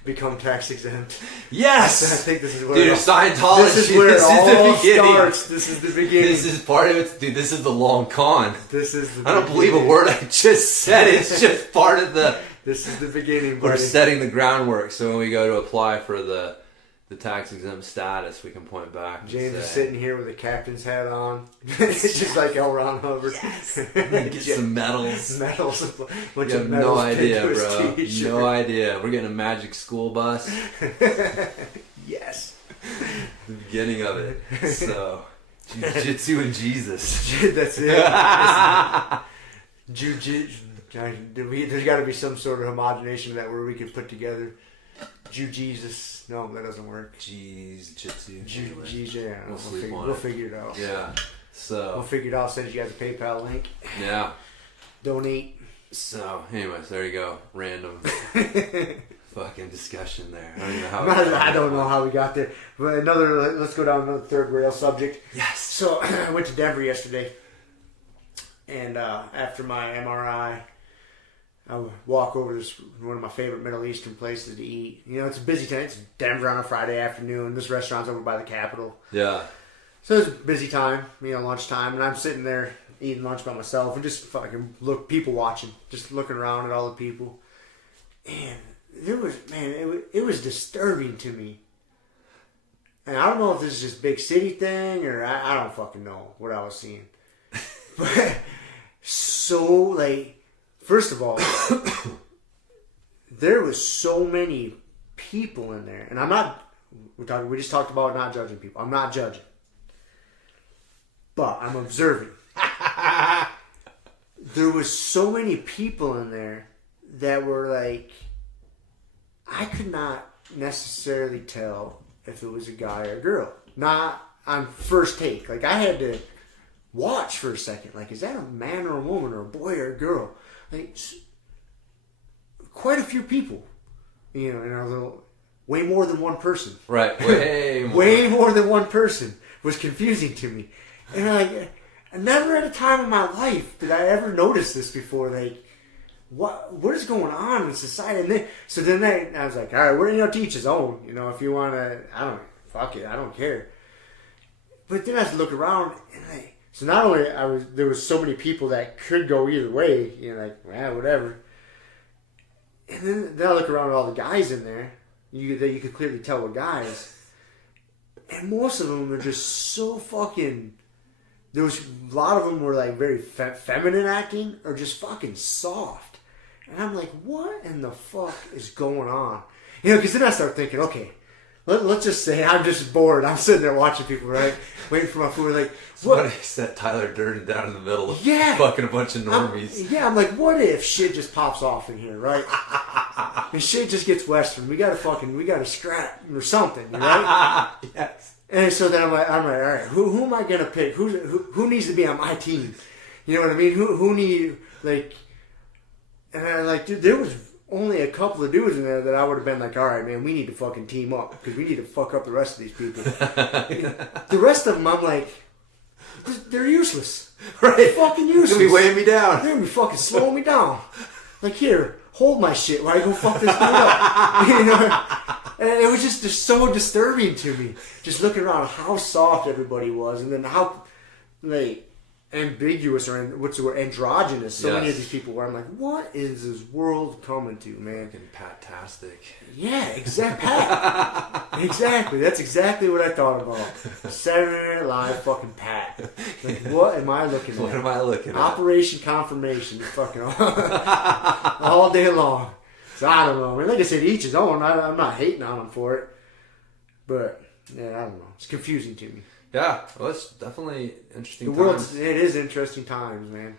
Become tax exempt. Yes! I think this is where dude, Scientology. This is where it all starts. This is the beginning. This is part of it. Dude, this is the long con. This is the I don't believe a word I just said. It's just part of the... This is the beginning, buddy. We're setting the groundwork, so when we go to apply for the tax exempt status, we can point back and James say, is sitting here with a captain's hat on. It's just like L. Ron Hubbard. Yes. Get some medals. Medals. You have no idea, bro. No idea. We're getting a magic school bus. Yes. The beginning of it. So, Jiu-Jitsu and Jesus. That's it. Jiu-Jitsu. There's got to be some sort of homogenation of that where we can put together Jiu-Jesus. No, that doesn't work. Jiu-Jitsu. Yeah, we'll figure it out. Yeah. So we'll figure it out. Send you guys a PayPal link. Yeah. Donate. So, anyways, there you go. Random fucking discussion there. I don't know how we got there. But let's go down another third rail subject. Yes. So I went to Denver yesterday, and after my MRI, I would walk over to one of my favorite Middle Eastern places to eat. You know, it's a busy time. It's Denver on a Friday afternoon. This restaurant's over by the Capitol. Yeah. So it's a busy time, lunchtime, and I'm sitting there eating lunch by myself and just fucking people watching, just looking around at all the people. And it was disturbing to me. And I don't know if this is just big city thing or I don't fucking know what I was seeing. But so, like, first of all, there was so many people in there. And I'm not We just talked about not judging people. I'm not judging. But I'm observing. There was so many people in there that were like, I could not necessarily tell if it was a guy or a girl. Not on first take. Like, I had to watch for a second. Like, is that a man or a woman or a boy or a girl? Like, quite a few people, you know, in our little, way more than one person. Right, way more. Way more than one person was confusing to me. And like, never at a time in my life did I ever notice this before. Like, what is going on in society? And then, I was like, all right, we're, you know, to each his own. You know, if you want to, fuck it, I don't care. But then I had to look around, and so not only there was so many people that could go either way. You know, like, well, whatever. And then I look around at all the guys in there. That you could clearly tell were guys, and most of them are just so fucking. There was a lot of them were like very feminine acting or just fucking soft, and I'm like, what in the fuck is going on? You know, because then I start thinking, okay, let's just say I'm just bored. I'm sitting there watching people, right, waiting for my food. Like, what? Somebody set Tyler Durden down in the middle of fucking a bunch of normies. I'm like, what if shit just pops off in here, right? And shit just gets western. We gotta scrap or something, right? Yes. And so then I'm like, all right, who am I gonna pick? Who needs to be on my team? You know what I mean? Who need, like? And I like, dude, there was only a couple of dudes in there that I would have been like, all right, man, we need to fucking team up because we need to fuck up the rest of these people. The rest of them, I'm like, they're useless. Right? They're fucking useless. They're gonna be weighing me down. They're gonna be fucking slowing me down. Like, here, hold my shit while I go fuck this dude up. You know? And it was just so disturbing to me. Just looking around how soft everybody was, and then how, like, ambiguous or what's the word, androgynous so many of these people were. I'm like, what is this world coming to, man? Fucking Pat-tastic. Yeah, exactly. Exactly. That's exactly what I thought about. Saturday Night Live fucking Pat. Like, what am I looking at? What am I looking at? Operation Confirmation. Fucking all day long. So I don't know. I mean, like I said, each his own. I'm not hating on them for it. But, yeah, I don't know. It's confusing to me. Yeah, well, it's definitely interesting times. It is interesting times, man.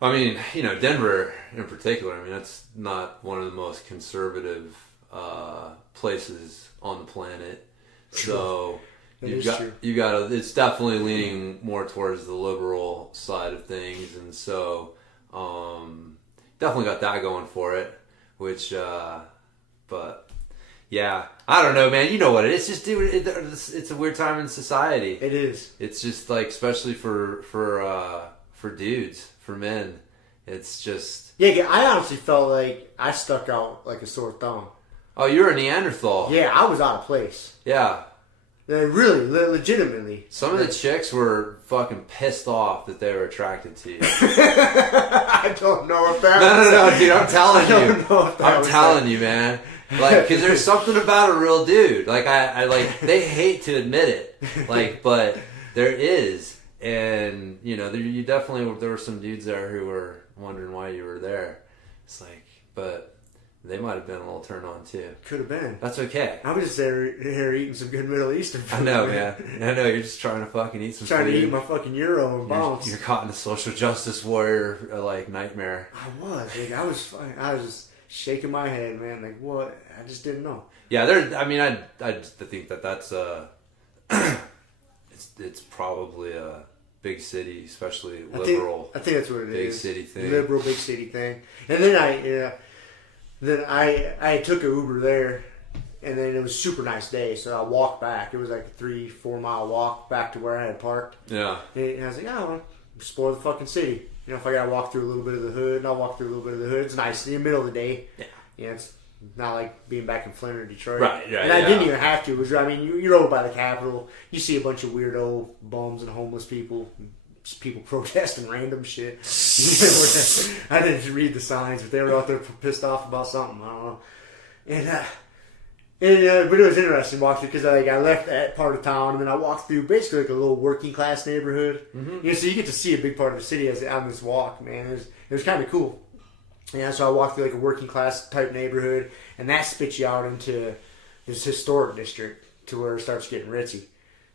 I mean, you know, Denver in particular, I mean, that's not one of the most conservative places on the planet. So you got it's definitely leaning more towards the liberal side of things, and so definitely got that going for it. Which, but yeah, I don't know, man. You know what it is? Just it's a weird time in society. It is. It's just like, especially for dudes, for men. It's just... Yeah, I honestly felt like I stuck out like a sore thumb. Oh, you're a Neanderthal. Yeah, I was out of place. Yeah. Really, legitimately. Some of the chicks were fucking pissed off that they were attracted to you. I don't know if that No, dude, I'm telling you. I don't know if that I'm was telling you, man. Like, because there's something about a real dude. Like, I like, they hate to admit it. Like, but there is. And, you know, there were some dudes there who were wondering why you were there. It's like, but they might have been a little turned on too. Could have been. That's okay. I was just here eating some good Middle Eastern food. I know, man. I know, you're just trying to fucking eat some trying food. to eat my fucking Euro and bounce. You're caught in a social justice warrior, like, nightmare. I was. Like, I was just shaking my head, man. Like, what? I just didn't know. Yeah, I just think that's it's probably a big city, especially liberal. I think that's what it big is. Big city thing. Liberal big city thing. And then I took an Uber there, and then it was a super nice day, so I walked back. It was like a 3-4 mile walk back to where I had parked. Yeah. And I was like, oh, explore the fucking city. You know, if I gotta walk through a little bit of the hood, and I'll walk through a little bit of the hood. It's nice in the middle of the day. Yeah. Yeah, it's not like being back in Flint or Detroit. Right, and I didn't even have to. It was, I mean, you're over by the Capitol. You see a bunch of weirdo bums and homeless people. Just people protesting random shit. I didn't read the signs, but they were out there pissed off about something. I don't know. But it was interesting walking through because I left that part of town and then I walked through basically like a little working class neighborhood. Mm-hmm. You know, so you get to see a big part of the city on this walk, man. It was kind of cool. Yeah, so I walked through like a working class type neighborhood, and that spits you out into this historic district. to where it starts getting ritzy.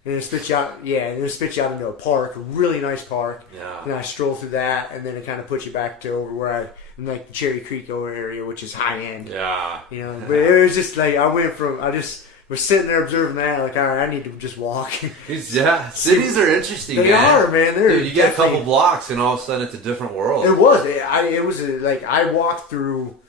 And it spits you out, and it spits you out into a park, a really nice park. Yeah. And I stroll through that, and then it kind of puts you back to over where in like the Cherry Creek over area, which is high end. Yeah. You know, but it was just like I just was sitting there observing that, like, all right, I need to just walk. Yeah, cities are interesting, They man. are, man. Dude, you get a couple blocks, and all of a sudden it's a different world. It was. Like I walked through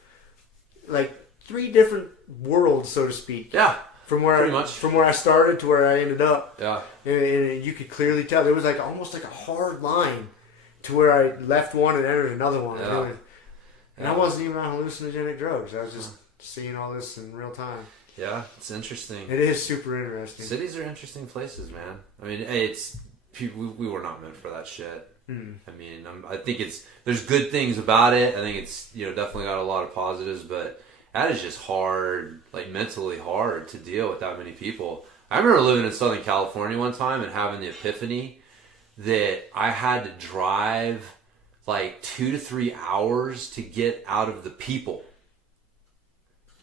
like 3 different worlds, so to speak. Yeah. From where I started to where I ended up. Yeah. And you could clearly tell there was like almost like a hard line to where I left one and entered another one. Yeah. And I wasn't even on hallucinogenic drugs. I was just seeing all this in real time. Yeah, it's interesting. It is super interesting. Cities are interesting places, man. I mean, hey, we were not meant for that shit. Mm. I mean, I think there's good things about it. I think it's, definitely got a lot of positives, but that is just hard, like mentally hard to deal with that many people. I remember living in Southern California one time and having the epiphany that I had to drive like 2 to 3 hours to get out of the people.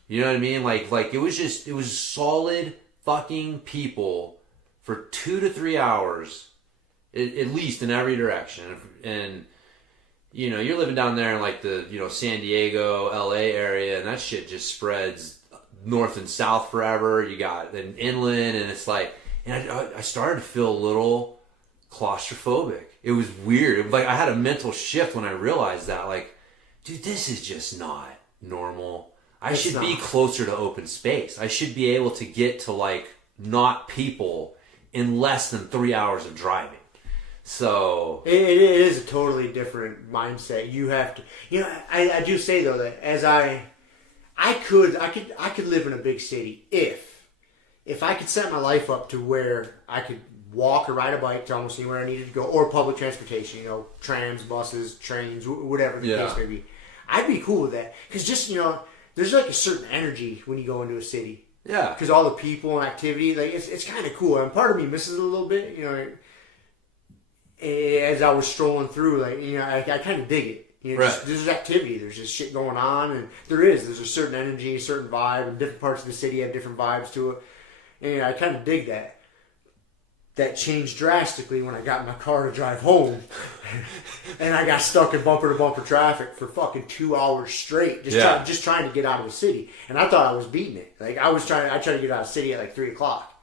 You know what I mean? Like it was solid fucking people for 2 to 3 hours, at least in every direction. And you're living down there in like the San Diego, LA area, and that shit just spreads north and south forever. You got an inland, and it's like, and I started to feel a little claustrophobic. It was weird. It was like I had a mental shift when I realized that, like, dude, this is just not normal. I should be closer to open space. I should be able to get to like not people in less than 3 hours of driving. So it is a totally different mindset. You have to, I do say though that as I could live in a big city if I could set my life up to where I could walk or ride a bike to almost anywhere I needed to go, or public transportation, trams, buses, trains, whatever the case may be. I'd be cool with that because just there's like a certain energy when you go into a city. Yeah. Because all the people and activity, like it's kind of cool. And part of me misses it a little bit, as I was strolling through, like, I kind of dig it. Right. There's activity, there's just shit going on, and there's a certain energy, a certain vibe, and different parts of the city have different vibes to it. And I kind of dig that. That changed drastically when I got in my car to drive home, and I got stuck in bumper to bumper traffic for fucking 2 hours straight, just trying to get out of the city. And I thought I was beating it. Like I tried to get out of the city at like 3 o'clock.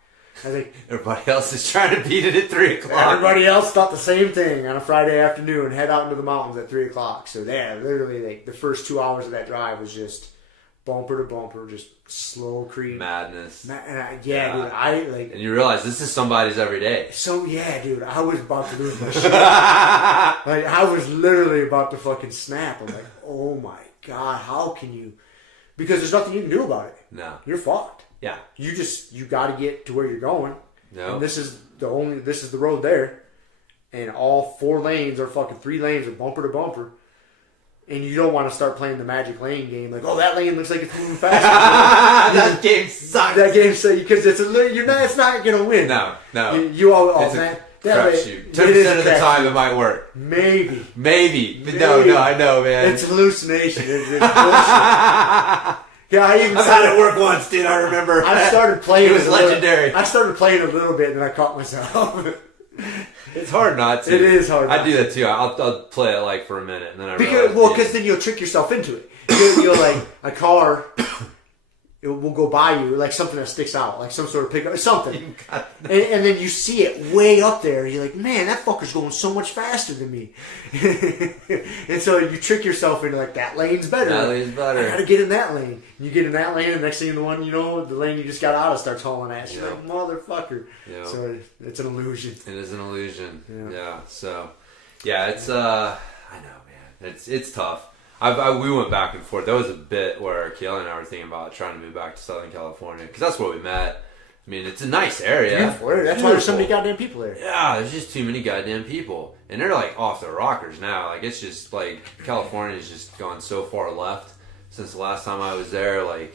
I think everybody else is trying to beat it at 3 o'clock. Everybody else thought the same thing on a Friday afternoon. Head out into the mountains at 3 o'clock. So literally, like the first 2 hours of that drive was just bumper to bumper, just slow creep. Madness. Dude, I like. And you realize this is somebody's every day. So dude, I was about to lose my shit. Like I was literally about to fucking snap. I'm like, oh my god, how can you? Because there's nothing you can do about it. No, you're fucked. Yeah. You got to get to where you're going. No. And this is the road there. And all 4 lanes or fucking 3 lanes are bumper to bumper. And you don't want to start playing the magic lane game. Like, oh, that lane looks like it's moving faster. That game sucks. That game sucks because it's not going to win. No. It's a crapshoot. 10% of the time it might work. Maybe. No, I know, man. It's hallucination. It's bullshit. Yeah, I've had it work once, dude. I remember. I started playing. It was legendary. I started playing a little bit, and then I caught myself. It's hard not to. It is hard. I do that too. I'll play it like for a minute, and then I realize. Because then you'll trick yourself into it. You'll like a car. It will go by you like something that sticks out, like some sort of pickup, something, and then you see it way up there. You're like, man, that fucker's going so much faster than me, and so you trick yourself into like that lane's better. That lane's better. I gotta get in that lane. You get in that lane, and next thing the lane you just got out of starts hauling at you. You're like, motherfucker. Yeah. So it's an illusion. It is an illusion. Yeah. So, it's I know, man. It's tough. We went back and forth. There was a bit where Kayla and I were thinking about trying to move back to Southern California because that's where we met. I mean, it's a nice area. Beautiful area. That's why there's so many goddamn people there. Yeah, there's just too many goddamn people. And they're like off their rockers now. Like, it's just like California's just gone so far left since the last time I was there. Like,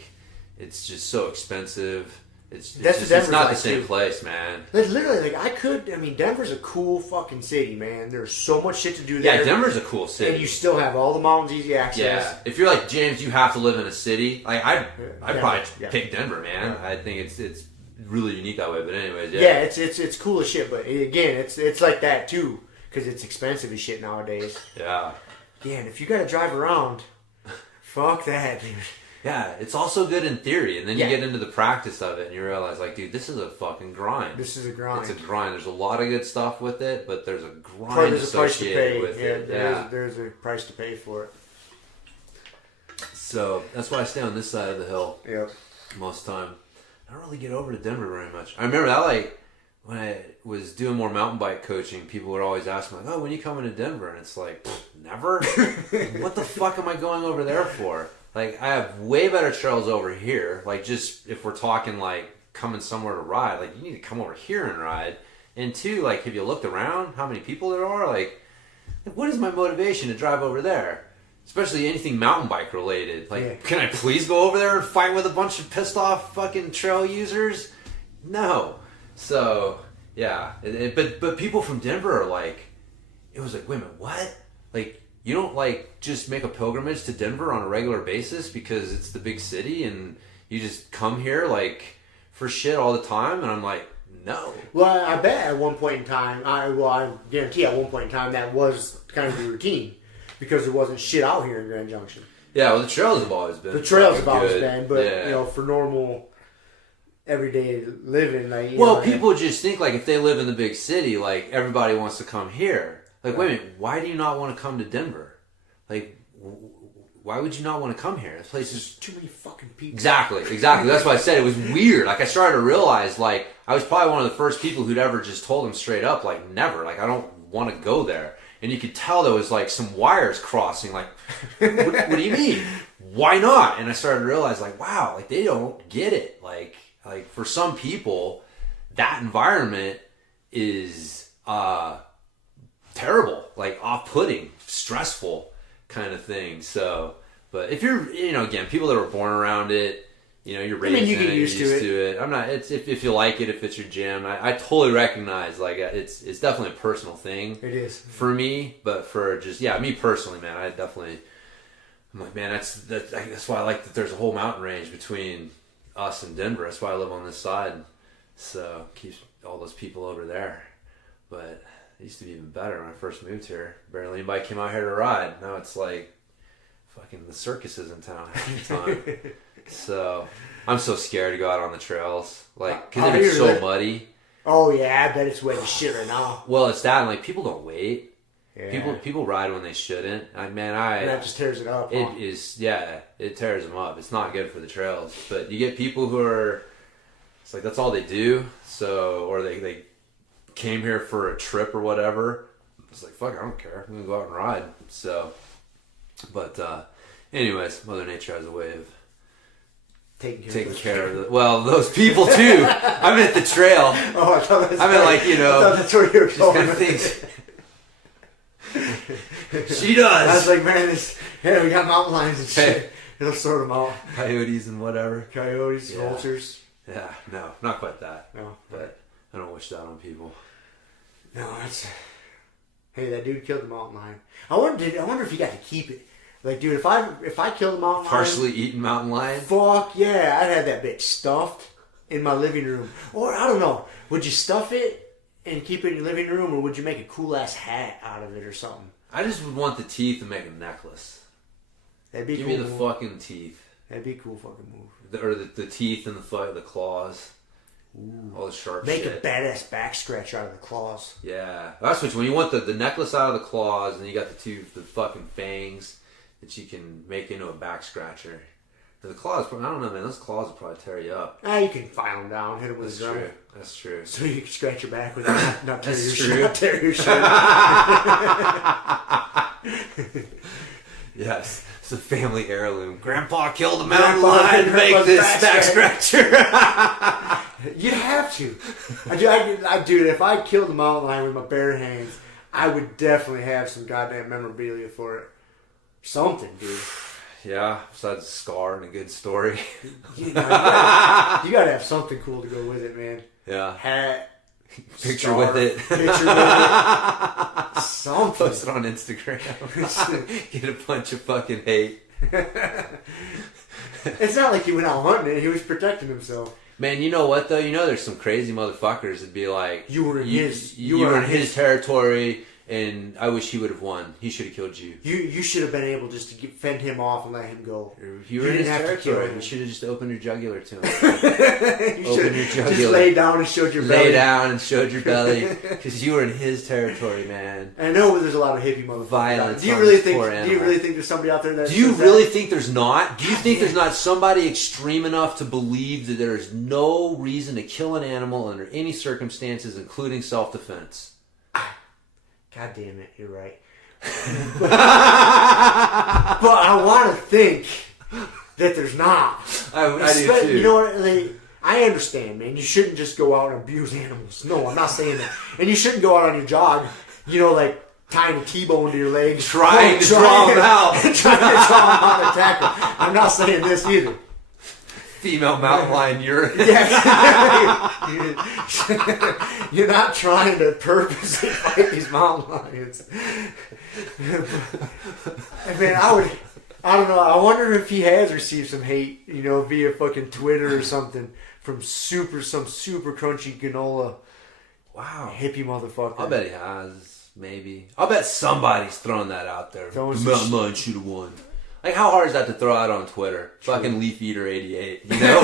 it's just so expensive. It's not the same place, man. Literally, Denver's a cool fucking city, man. There's so much shit to do there. Yeah, Denver's a cool city. And you still have all the mountains, easy access. Yeah. If you're like, James, you have to live in a city. Like, I'd probably pick Denver, man. Yeah. I think really unique that way. But anyways, yeah. Yeah, it's cool as shit. But again, it's like that too because it's expensive as shit nowadays. Yeah. Yeah, and if you gotta drive around, fuck that, dude. Yeah, it's also good in theory, and then Yeah. you get into the practice of it, and you realize, like, dude, this is a fucking grind. This is a grind. It's a grind. There's a lot of good stuff with it, but there's a grind There's a price to associated pay. with Yeah, it. Yeah. there's a price to pay for it. So that's why I stay on this side of the hill Yep. most time. I don't really get over to Denver very much. I remember that, like, when I was doing more mountain bike coaching, people would always ask me, like, oh, when you coming to Denver? And it's like, never? What the fuck am I going over there for? Like, I have way better trails over here. Like, just if we're talking, like, coming somewhere to ride, like, you need to come over here and ride. And two, like, have you looked around how many people there are? Like, what is my motivation to drive over there? Especially anything mountain bike related. Like, Yeah. Can I please go over there and fight with a bunch of pissed off fucking trail users? No. So, yeah. But people from Denver are like, it was like, wait a minute, what? Like, you don't, like, just make a pilgrimage to Denver on a regular basis because it's the big city and you just come here, like, for shit all the time? And I'm like, no. Well, I bet at one point in time, I guarantee at one point in time that was kind of the routine because there wasn't shit out here in Grand Junction. Yeah, well, the trails have always been. The trails have fucking always good. been, but Yeah. you know, for normal everyday living, like Well, people just think, like, if they live in the big city, like, everybody wants to come here. Like, wait a minute, why do you not want to come to Denver? Like, why would you not want to come here? This place is too many fucking people. Exactly. That's why I said it was weird. Like, I started to realize, like, I was probably one of the first people who'd ever just told him straight up, like, never. Like, I don't want to go there. And you could tell there was, like, some wires crossing. Like, what do you mean? Why not? And I started to realize, like, wow, like, they don't get it. Like for some people, that environment is terrible, like, off-putting, stressful kind of thing. So, but if you're, you know, again, people that were born around it, you know, you're raised you in get it, used you're used to to it. I'm not. It's if you like it, if it's your gym. I totally recognize, like, it's definitely a personal thing. It is for me, but for just me personally, man, I'm like, man, that's why I like that. There's a whole mountain range between us and Denver. That's why I live on this side. So keeps all those people over there. But it used to be even better when I first moved here. Barely anybody came out here to ride. Now it's like fucking the circuses in town half the time. So I'm so scared to go out on the trails, like, because it's so muddy. Oh yeah, I bet it's wet as shit right now. Well, it's that, and, like, people don't wait. Yeah. People ride when they shouldn't. And that just tears it up. It is, it tears them up. It's not good for the trails. But you get people who are, it's like that's all they do. So, or they came here for a trip or whatever. It's like, fuck, I don't care. I'm gonna go out and ride. So, but anyways, Mother Nature has a way of taking care of those people too. I meant the trail. Oh, I thought I meant, like, you know, I thought that's where you were going. kind of things. She does. I was like, man, we got mountain lions and shit. It'll sort them out. Coyotes and whatever. Coyotes, vultures. Yeah, no, not quite that. No, but I don't wish that on people. No, that's. Hey, that dude killed the mountain lion. I wonder if he got to keep it. Like, dude, if I killed a mountain lion, Partially eaten mountain lion. fuck yeah, I'd have that bitch stuffed in my living room. Or I don't know, would you stuff it and keep it in your living room, or would you make a cool ass hat out of it or something? I just would want the teeth and make a necklace. That'd be Give cool. me the fucking teeth. That'd be a cool fucking move. Or the teeth and the claws. Ooh. All the sharp Make shit. a badass back scratch out of the claws. Yeah. That's what when you want the necklace out of the claws, and you got the fucking fangs that you can make into a back scratcher. The claws, I don't know, man. Those claws will probably tear you up. You can file them down, hit them with a drum. That's true. So you can scratch your back with it, not tear That's your true. shirt. Not tear your shirt. Yes. It's a family heirloom. Grandpa killed a mountain Grandpa lion to killed make Grandpa's this back back scratcher. You have to. Dude, if I killed a mountain lion with my bare hands, I would definitely have some goddamn memorabilia for it. Something, dude. Yeah, besides a scar and a good story. You gotta have something cool to go with it, man. Yeah. Hat. Picture scarf, with it. Picture with it. Something. Post it on Instagram. Get a bunch of fucking hate. It's not like he went out hunting it. He was protecting himself. Man, you know what though? You know there's some crazy motherfuckers that'd be like, You were in his territory, and I wish he would have won. He should have killed you. You should have been able just to fend him off and let him go. If you were in his territory, you should have just opened your jugular to him. Open your jugular. Just lay down and showed your belly. Lay down and showed your belly, because you were in his territory, man. I know there's a lot of hippie motherfuckers. Violence. Do you really think there's somebody out there that? Do you really think there's not? Do you think there's not somebody extreme enough to believe that there is no reason to kill an animal under any circumstances, including self-defense? God damn it, you're right. But I want to think that there's not. I do too. You know what? I understand, man. You shouldn't just go out and abuse animals. No, I'm not saying that. And you shouldn't go out on your jog, like tying a T-bone to your leg. Trying to draw them out. Trying to draw them out and attack them. I'm not saying this either. Female mountain lion urine. Yeah. You're not trying to purposely fight these mountain lions. I mean, I don't know. I wonder if he has received some hate, via fucking Twitter or something from some super crunchy granola. Wow. Hippie motherfucker. I bet he has, maybe. I bet somebody's throwing that out there. The mountain lion should have won. Like, how hard is that to throw out on Twitter? True. Fucking Leaf Eater 88, you know?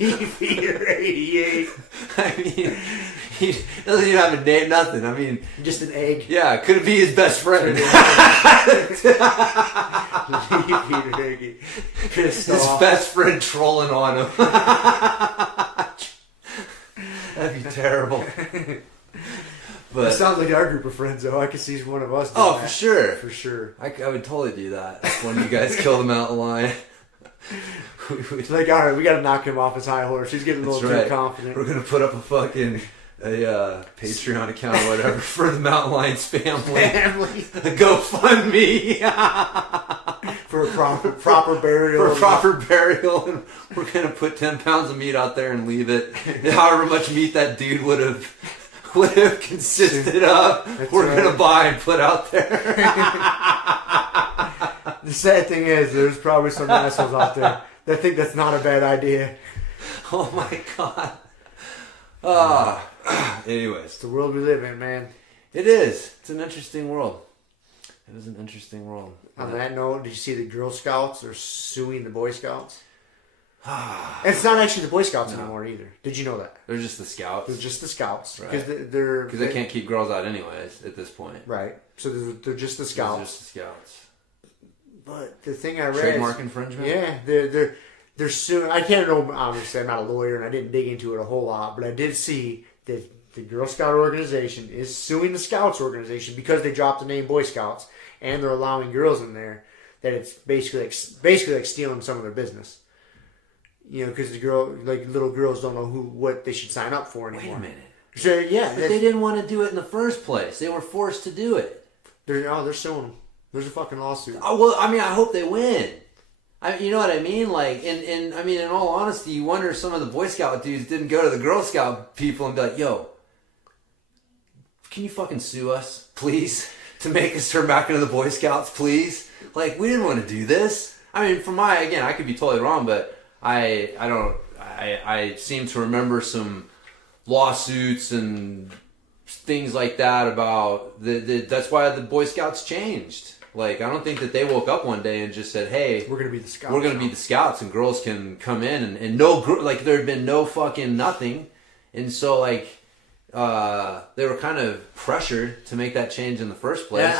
Leaf Eater 88. I mean, he doesn't even have a name, nothing. I mean... Just an egg. Yeah, could it be his best friend? Leaf Eater 88. Pissed his off. best friend trolling on him. That'd be terrible. But, it sounds like our group of friends, though. I could see one of us. Oh, for sure. For sure. I would totally do that. When you guys kill the mountain lion. It's like, all right, we got to knock him off his high horse. He's getting a little too confident. We're going to put up a fucking Patreon account or whatever for the mountain lion's family. A GoFundMe. For a proper burial. For a proper burial. And we're going to put 10 pounds of meat out there and leave it. However much meat that dude would have consisted of, we're going to buy and put out there. The sad thing is, there's probably some assholes out there that think that's not a bad idea. Oh my God. Anyways. It's the world we live in, man. It is. It's an interesting world. It is an interesting world. On that note, did you see the Girl Scouts are suing the Boy Scouts? And it's not actually the Boy Scouts anymore either. Did you know that? They're just the Scouts. They're just the Scouts right. because they can't keep girls out anyways at this point. Right. So they're just the Scouts. They're just the Scouts. But the thing I read, trademark infringement. Yeah, they're suing. I can't know. Obviously, I'm not a lawyer and I didn't dig into it a whole lot, but I did see that the Girl Scout organization is suing the Scouts organization because they dropped the name Boy Scouts and they're allowing girls in there. That it's basically like stealing some of their business. Because little girls don't know what they should sign up for anymore. Wait a minute. So, yeah. But they didn't want to do it in the first place. They were forced to do it. They're suing them. There's a fucking lawsuit. Oh, well, I mean, I hope they win. You know what I mean? Like, and I mean, in all honesty, you wonder if some of the Boy Scout dudes didn't go to the Girl Scout people and be like, yo, can you fucking sue us, please? To make us turn back into the Boy Scouts, please? Like, we didn't want to do this. I mean, I could be totally wrong, but I seem to remember some lawsuits and things like that about that's why the Boy Scouts changed. Like, I don't think that they woke up one day and just said, hey, we're going to be the Scouts. We're going to be the Scouts and girls can come in and no, like, there had been no fucking nothing. And so, like, they were kind of pressured to make that change in the first place. Yeah,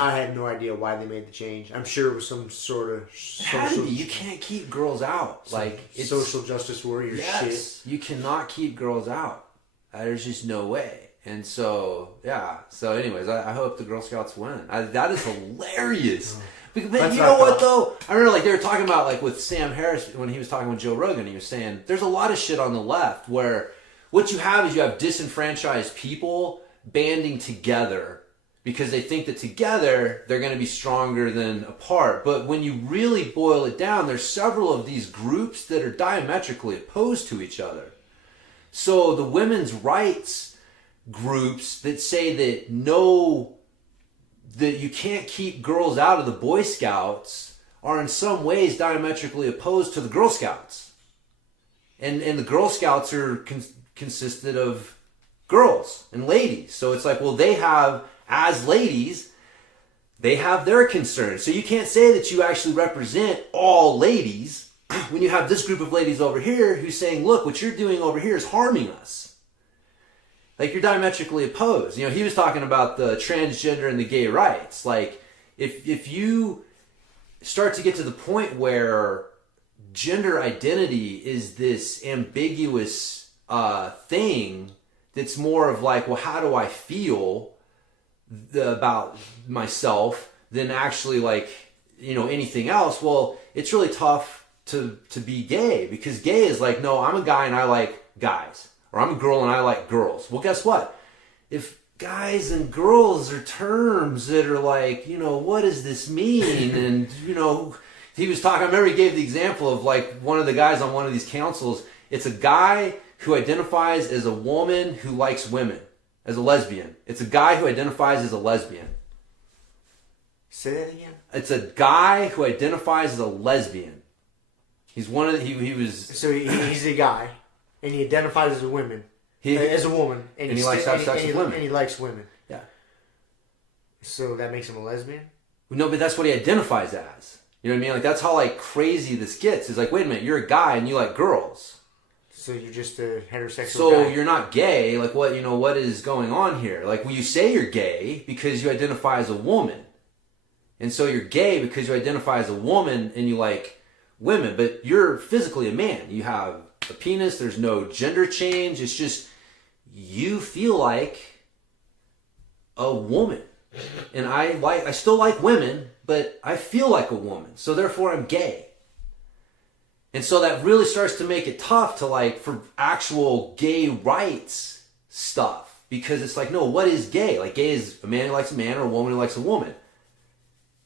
I had no idea why they made the change. I'm sure it was some sort of social... You can't keep girls out. Like, it's social justice warrior shit. You cannot keep girls out. There's just no way. And so, yeah. So, anyways, I hope the Girl Scouts win. That is hilarious. But you know what, though? I remember, like, they were talking about, like, with Sam Harris, when he was talking with Joe Rogan, he was saying, there's a lot of shit on the left where what you have is you have disenfranchised people banding together because they think that together they're going to be stronger than apart. But when you really boil it down, there's several of these groups that are diametrically opposed to each other. So the women's rights groups that say that you can't keep girls out of the Boy Scouts are in some ways diametrically opposed to the Girl Scouts. And the Girl Scouts are consisted of girls and ladies. So it's like, well, they have, as ladies, they have their concerns. So you can't say that you actually represent all ladies when you have this group of ladies over here who's saying, look, what you're doing over here is harming us. Like, you're diametrically opposed. You know, he was talking about the transgender and the gay rights. Like, if you start to get to the point where gender identity is this ambiguous thing that's more of like, well, how do I feel about myself than actually, like, you know, anything else? Well, it's really tough to be gay, because gay is like, no, I'm a guy and I like guys, or I'm a girl and I like girls. Well, guess what? If guys and girls are terms that are like, you know, what does this mean? And, you know, he was talking, I remember he gave the example of, like, one of the guys on one of these councils. It's a guy who identifies as a woman who likes women, as a lesbian. It's a guy who identifies as a lesbian. Say that again? It's a guy who identifies as a lesbian. He's one of the, he was... So he's a guy, and he identifies as a woman. As a woman. And he likes to have sex with women. And he likes women. Yeah. So that makes him a lesbian? No, but that's what he identifies as. You know what I mean? Like, that's how, like, crazy this gets. It's like, wait a minute, you're a guy and you like girls. So you're just a heterosexual guy? So you're not gay. Like, what, you know, what is going on here? Like, well, you say you're gay because you identify as a woman. And so you're gay because you identify as a woman and you like women. But you're physically a man. You have a penis. There's no gender change. It's just you feel like a woman. And I still like women, but I feel like a woman. So therefore I'm gay. And so that really starts to make it tough to, like, for actual gay rights stuff. Because it's like, no, what is gay? Like, gay is a man who likes a man or a woman who likes a woman.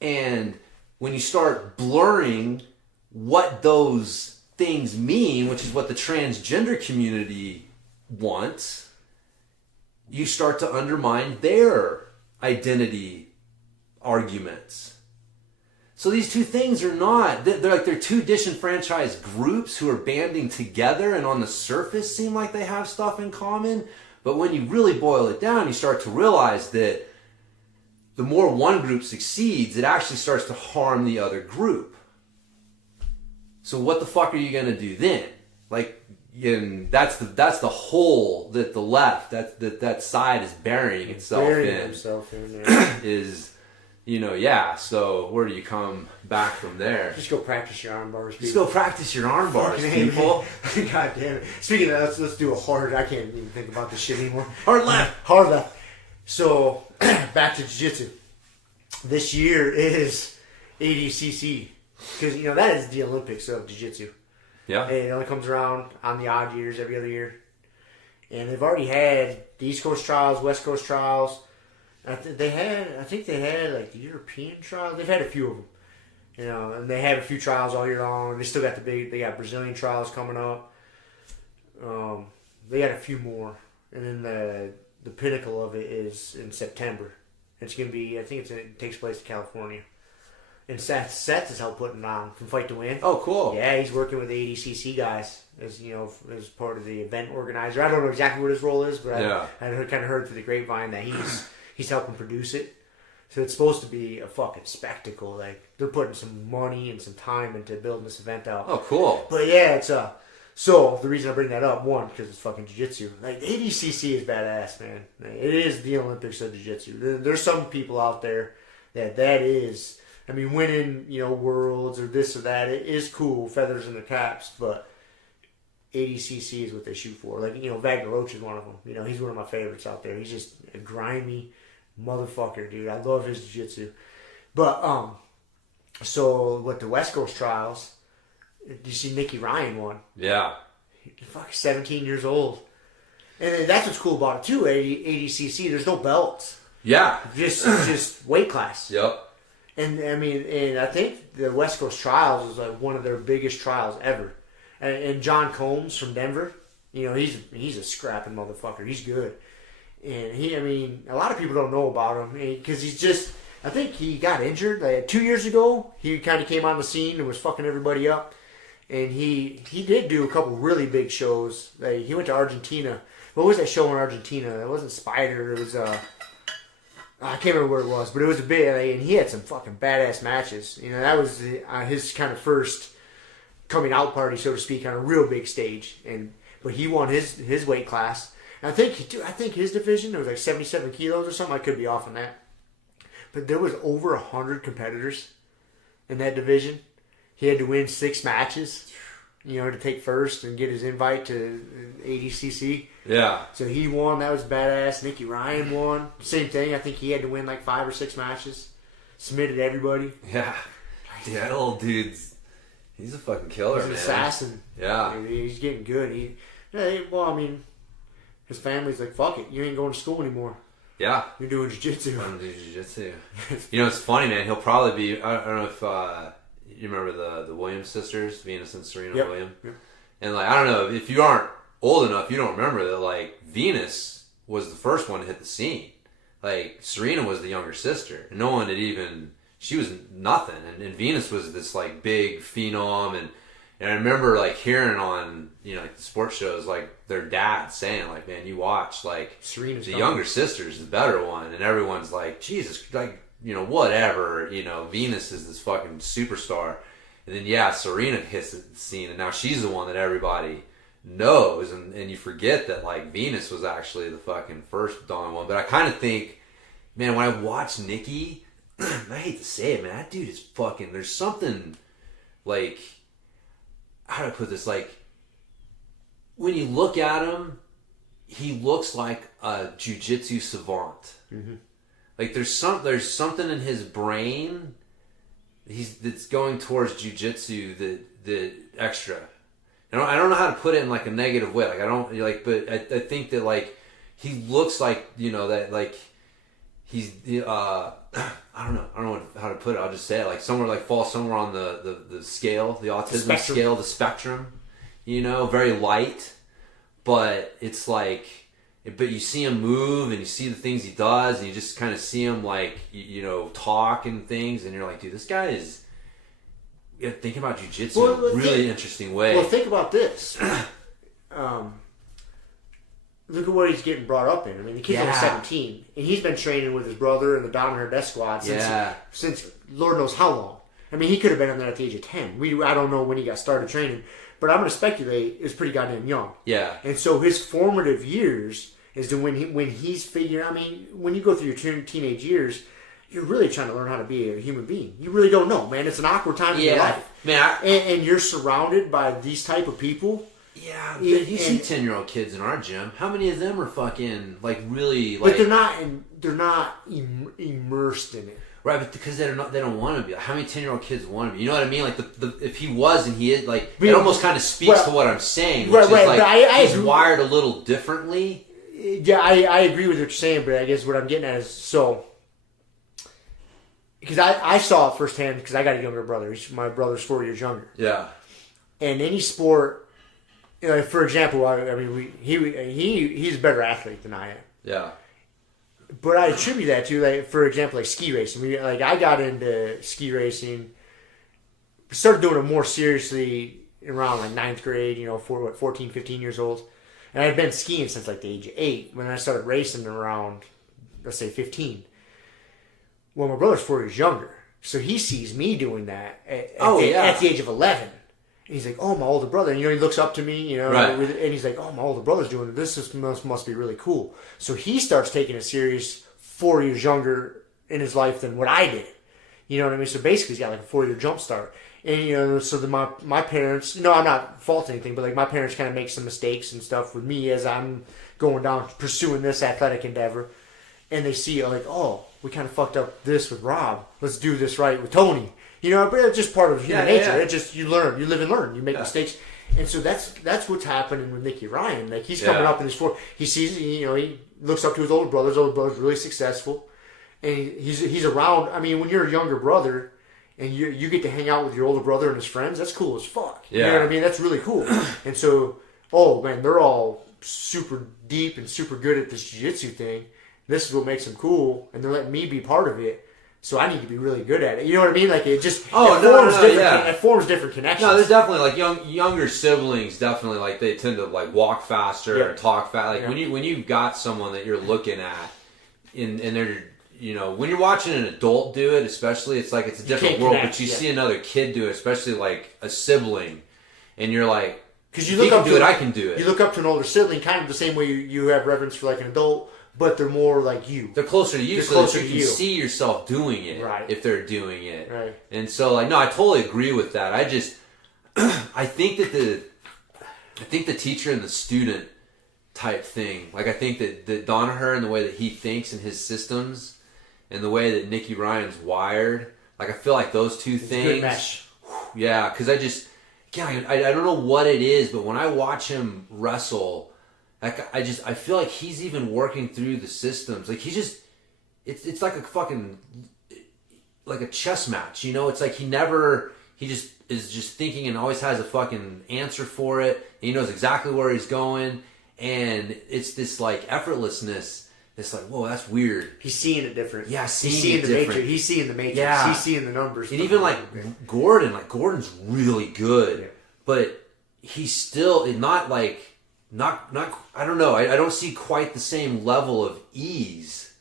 And when you start blurring what those things mean, which is what the transgender community wants, you start to undermine their identity arguments. So these two things are not, they're two disenfranchised groups who are banding together and on the surface seem like they have stuff in common. But when you really boil it down, you start to realize that the more one group succeeds, it actually starts to harm the other group. So what the fuck are you going to do then? Like, that's the hole that the left, that side is burying itself in is, you know, yeah. So where do you come back from there? Just go practice your arm bars, people. Just go practice your arm bars, people. God damn it. Speaking of that, let's do a hard, I can't even think about this shit anymore. Hard left. Hard left. So, back to jiu-jitsu. This year is ADCC. Because, you know, that is the Olympics of jiu-jitsu. Yeah. And it only comes around on the odd years, every other year. And they've already had the East Coast trials, West Coast trials. I think they had like the European trials. They've had a few of them. You know, and they have a few trials all year long. They still got they got Brazilian trials coming up. They got a few more. And then the pinnacle of it is in September. It's going to be, I think it takes place in California. And Seth has helped putting it on from Fight to Win. Oh, cool. Yeah, he's working with the ADCC guys as, you know, as part of the event organizer. I don't know exactly what his role is, but I kind of heard through the grapevine that he's helping produce it. So it's supposed to be a fucking spectacle. Like, they're putting some money and some time into building this event out. Oh, cool. But yeah, it's so the reason I bring that up, one, because it's fucking jiu-jitsu. Like, ADCC is badass, man. It is the Olympics of jiu-jitsu. There's some people out there that is, I mean, winning, you know, worlds or this or that, it is cool, feathers in their caps, but ADCC is what they shoot for. Like, you know, Wagner Roach is one of them. You know, he's one of my favorites out there. He's just a grimy motherfucker, dude. I love his jiu-jitsu. But, so with the West Coast trials, did you see Nicky Ryan won? Yeah. He's fucking 17 years old. And that's what's cool about it, too, ADCC. There's no belts. Yeah. Just weight class. Yep. And, I mean, and I think the West Coast trials is like one of their biggest trials ever. And John Combs from Denver, you know, he's a scrapping motherfucker. He's good. And a lot of people don't know about him because he's just, I think he got injured like 2 years ago. He kind of came on the scene and was fucking everybody up. And he did do a couple really big shows. Like, he went to Argentina. What was that show in Argentina? It wasn't Spider. It was I can't remember where it was, but it was a big. Like, and he had some fucking badass matches. You know, that was his kind of first coming out party, so to speak, on a real big stage. But he won his weight class. And I think his division, it was like 77 kilos or something. I could be off on that. But there was over 100 competitors in that division. He had to win 6 matches, you know, to take first and get his invite to ADCC. Yeah. So he won. That was badass. Nicky Ryan won. Same thing. I think he had to win like 5 or 6 matches. Submitted everybody. Yeah. Dude, that old dude's... He's a fucking killer, man. He's an assassin. Yeah. He's getting good. His family's like, fuck it. You ain't going to school anymore. Yeah. You're doing jiu-jitsu. I'm doing jiu-jitsu. You know, it's funny, man. He'll probably be... I don't know if... you remember the Williams sisters, Venus and Serena Williams? Yep. And, like, I don't know, if you aren't old enough, you don't remember that, like, Venus was the first one to hit the scene. Like, Serena was the younger sister. And no one had even... She was nothing. And Venus was this, like, big phenom. And I remember, like, hearing on, you know, like, the sports shows, like, their dad saying, like, man, you watch, like, Serena's the younger sister's the better one. And everyone's like, Jesus, like... You know, whatever, you know, Venus is this fucking superstar. And then, yeah, Serena hits the scene, and now she's the one that everybody knows. And you forget that, like, Venus was actually the fucking first Dawn one. But I kind of think, man, when I watch Nicky, I hate to say it, man, that dude is fucking, there's something, like, how do I put this? Like, when you look at him, he looks like a jiu-jitsu savant. Mm-hmm. Like there's something in his brain that's going towards jujitsu that extra. I don't know how to put it in like a negative way. Like I don't like, but I think that like he looks like, you know, that like he's I don't know how to put it. I'll just say it like somewhere like falls somewhere on the scale, the autism scale, the spectrum. You know, very light, but it's like. But you see him move, and you see the things he does, and you just kind of see him, like, you know, talk and things, and you're like, dude, this guy is thinking about jiu-jitsu in a really interesting way. Well, think about this. Look at what he's getting brought up in. I mean, the kid's only 17, and he's been training with his brother in the Dominator Death Squad since Lord knows how long. I mean, he could have been in there at the age of 10. I don't know when he got started training, but I'm going to speculate it was pretty goddamn young. Yeah. And so his formative years... is to when he's figuring. I mean, when you go through your teenage years, you're really trying to learn how to be a human being. You really don't know, man. It's an awkward time in your life, man. And you're surrounded by these type of people. Yeah, you see 10-year-old kids in our gym. How many of them are fucking like really? Like, but they're not immersed in it. Right, but because they don't want to be. Like, how many 10-year-old kids want to be? You know what I mean? Like if he was and he is like, it almost kind of speaks to what I'm saying. Which is like he's wired a little differently. Yeah, I agree with what you're saying, but I guess what I'm getting at is because I saw it firsthand because I got a younger brother. My brother's 4 years younger. Yeah. And any sport, you know, for example, I mean, he's a better athlete than I am. Yeah. But I attribute that to, like, for example, like ski racing. I got into ski racing, started doing it more seriously around like 9th grade. You know, 14, 15 years old. And I had been skiing since like the age of 8 when I started racing around, let's say, 15. Well, my brother's 4 years younger. So he sees me doing that at the age of 11. And he's like, oh, my older brother. And, you know, he looks up to me, you know, and he's like, oh, my older brother's doing it. This must be really cool. So he starts taking it serious 4 years younger in his life than what I did. You know what I mean? So basically he's got like a 4-year jump start. And, you know, so my parents, no, I'm not faulting anything, but like my parents kind of make some mistakes and stuff with me as I'm going down, pursuing this athletic endeavor. And they see like, oh, we kind of fucked up this with Rob. Let's do this right with Tony. You know, but it's just part of human nature. Yeah. It just, you learn, you live and learn, you make mistakes. And so that's what's happening with Nicky Ryan. Like he's coming up in his he sees, you know, he looks up to his older brother. His older brother's really successful. And he's around, I mean, when you're a younger brother, and you get to hang out with your older brother and his friends, that's cool as fuck. You know what I mean? That's really cool. And so, oh man, they're all super deep and super good at this jiu-jitsu thing. This is what makes them cool, and they're letting me be part of it. so I need to be really good at it. You know what I mean? Like it just it forms different connections. No, there's definitely like younger siblings. Definitely like they tend to like walk faster and talk fast. Like when you've got someone that you're looking at, and they're when you're watching an adult do it, especially it's like it's a different world. But you see another kid do it, especially like a sibling, and you're like, because you look up to it, I can do it. You look up to an older sibling, kind of the same way you have reverence for like an adult. But they're more like you. They're closer to you, so that you can see yourself doing it if they're doing it. Right. And so, like, no, I totally agree with that. I just, I think the teacher and the student type thing, like, I think that Danaher and the way that he thinks and his systems and the way that Nicky Ryan's wired, like, I feel like those two things. Good mesh. Yeah, because I don't know what it is, but when I watch him wrestle, like I feel like he's even working through the systems. Like it's like a fucking, like a chess match, It's like he just is just thinking and always has a fucking answer for it. And he knows exactly where he's going, and it's this like effortlessness. It's like, whoa, that's weird. He's seeing it different. Yeah, he's seeing the matrix. He's seeing the matrix. Yeah. He's seeing the numbers. And even like Gordon's really good, but he's still not like. Not I don't know. I don't see quite the same level of ease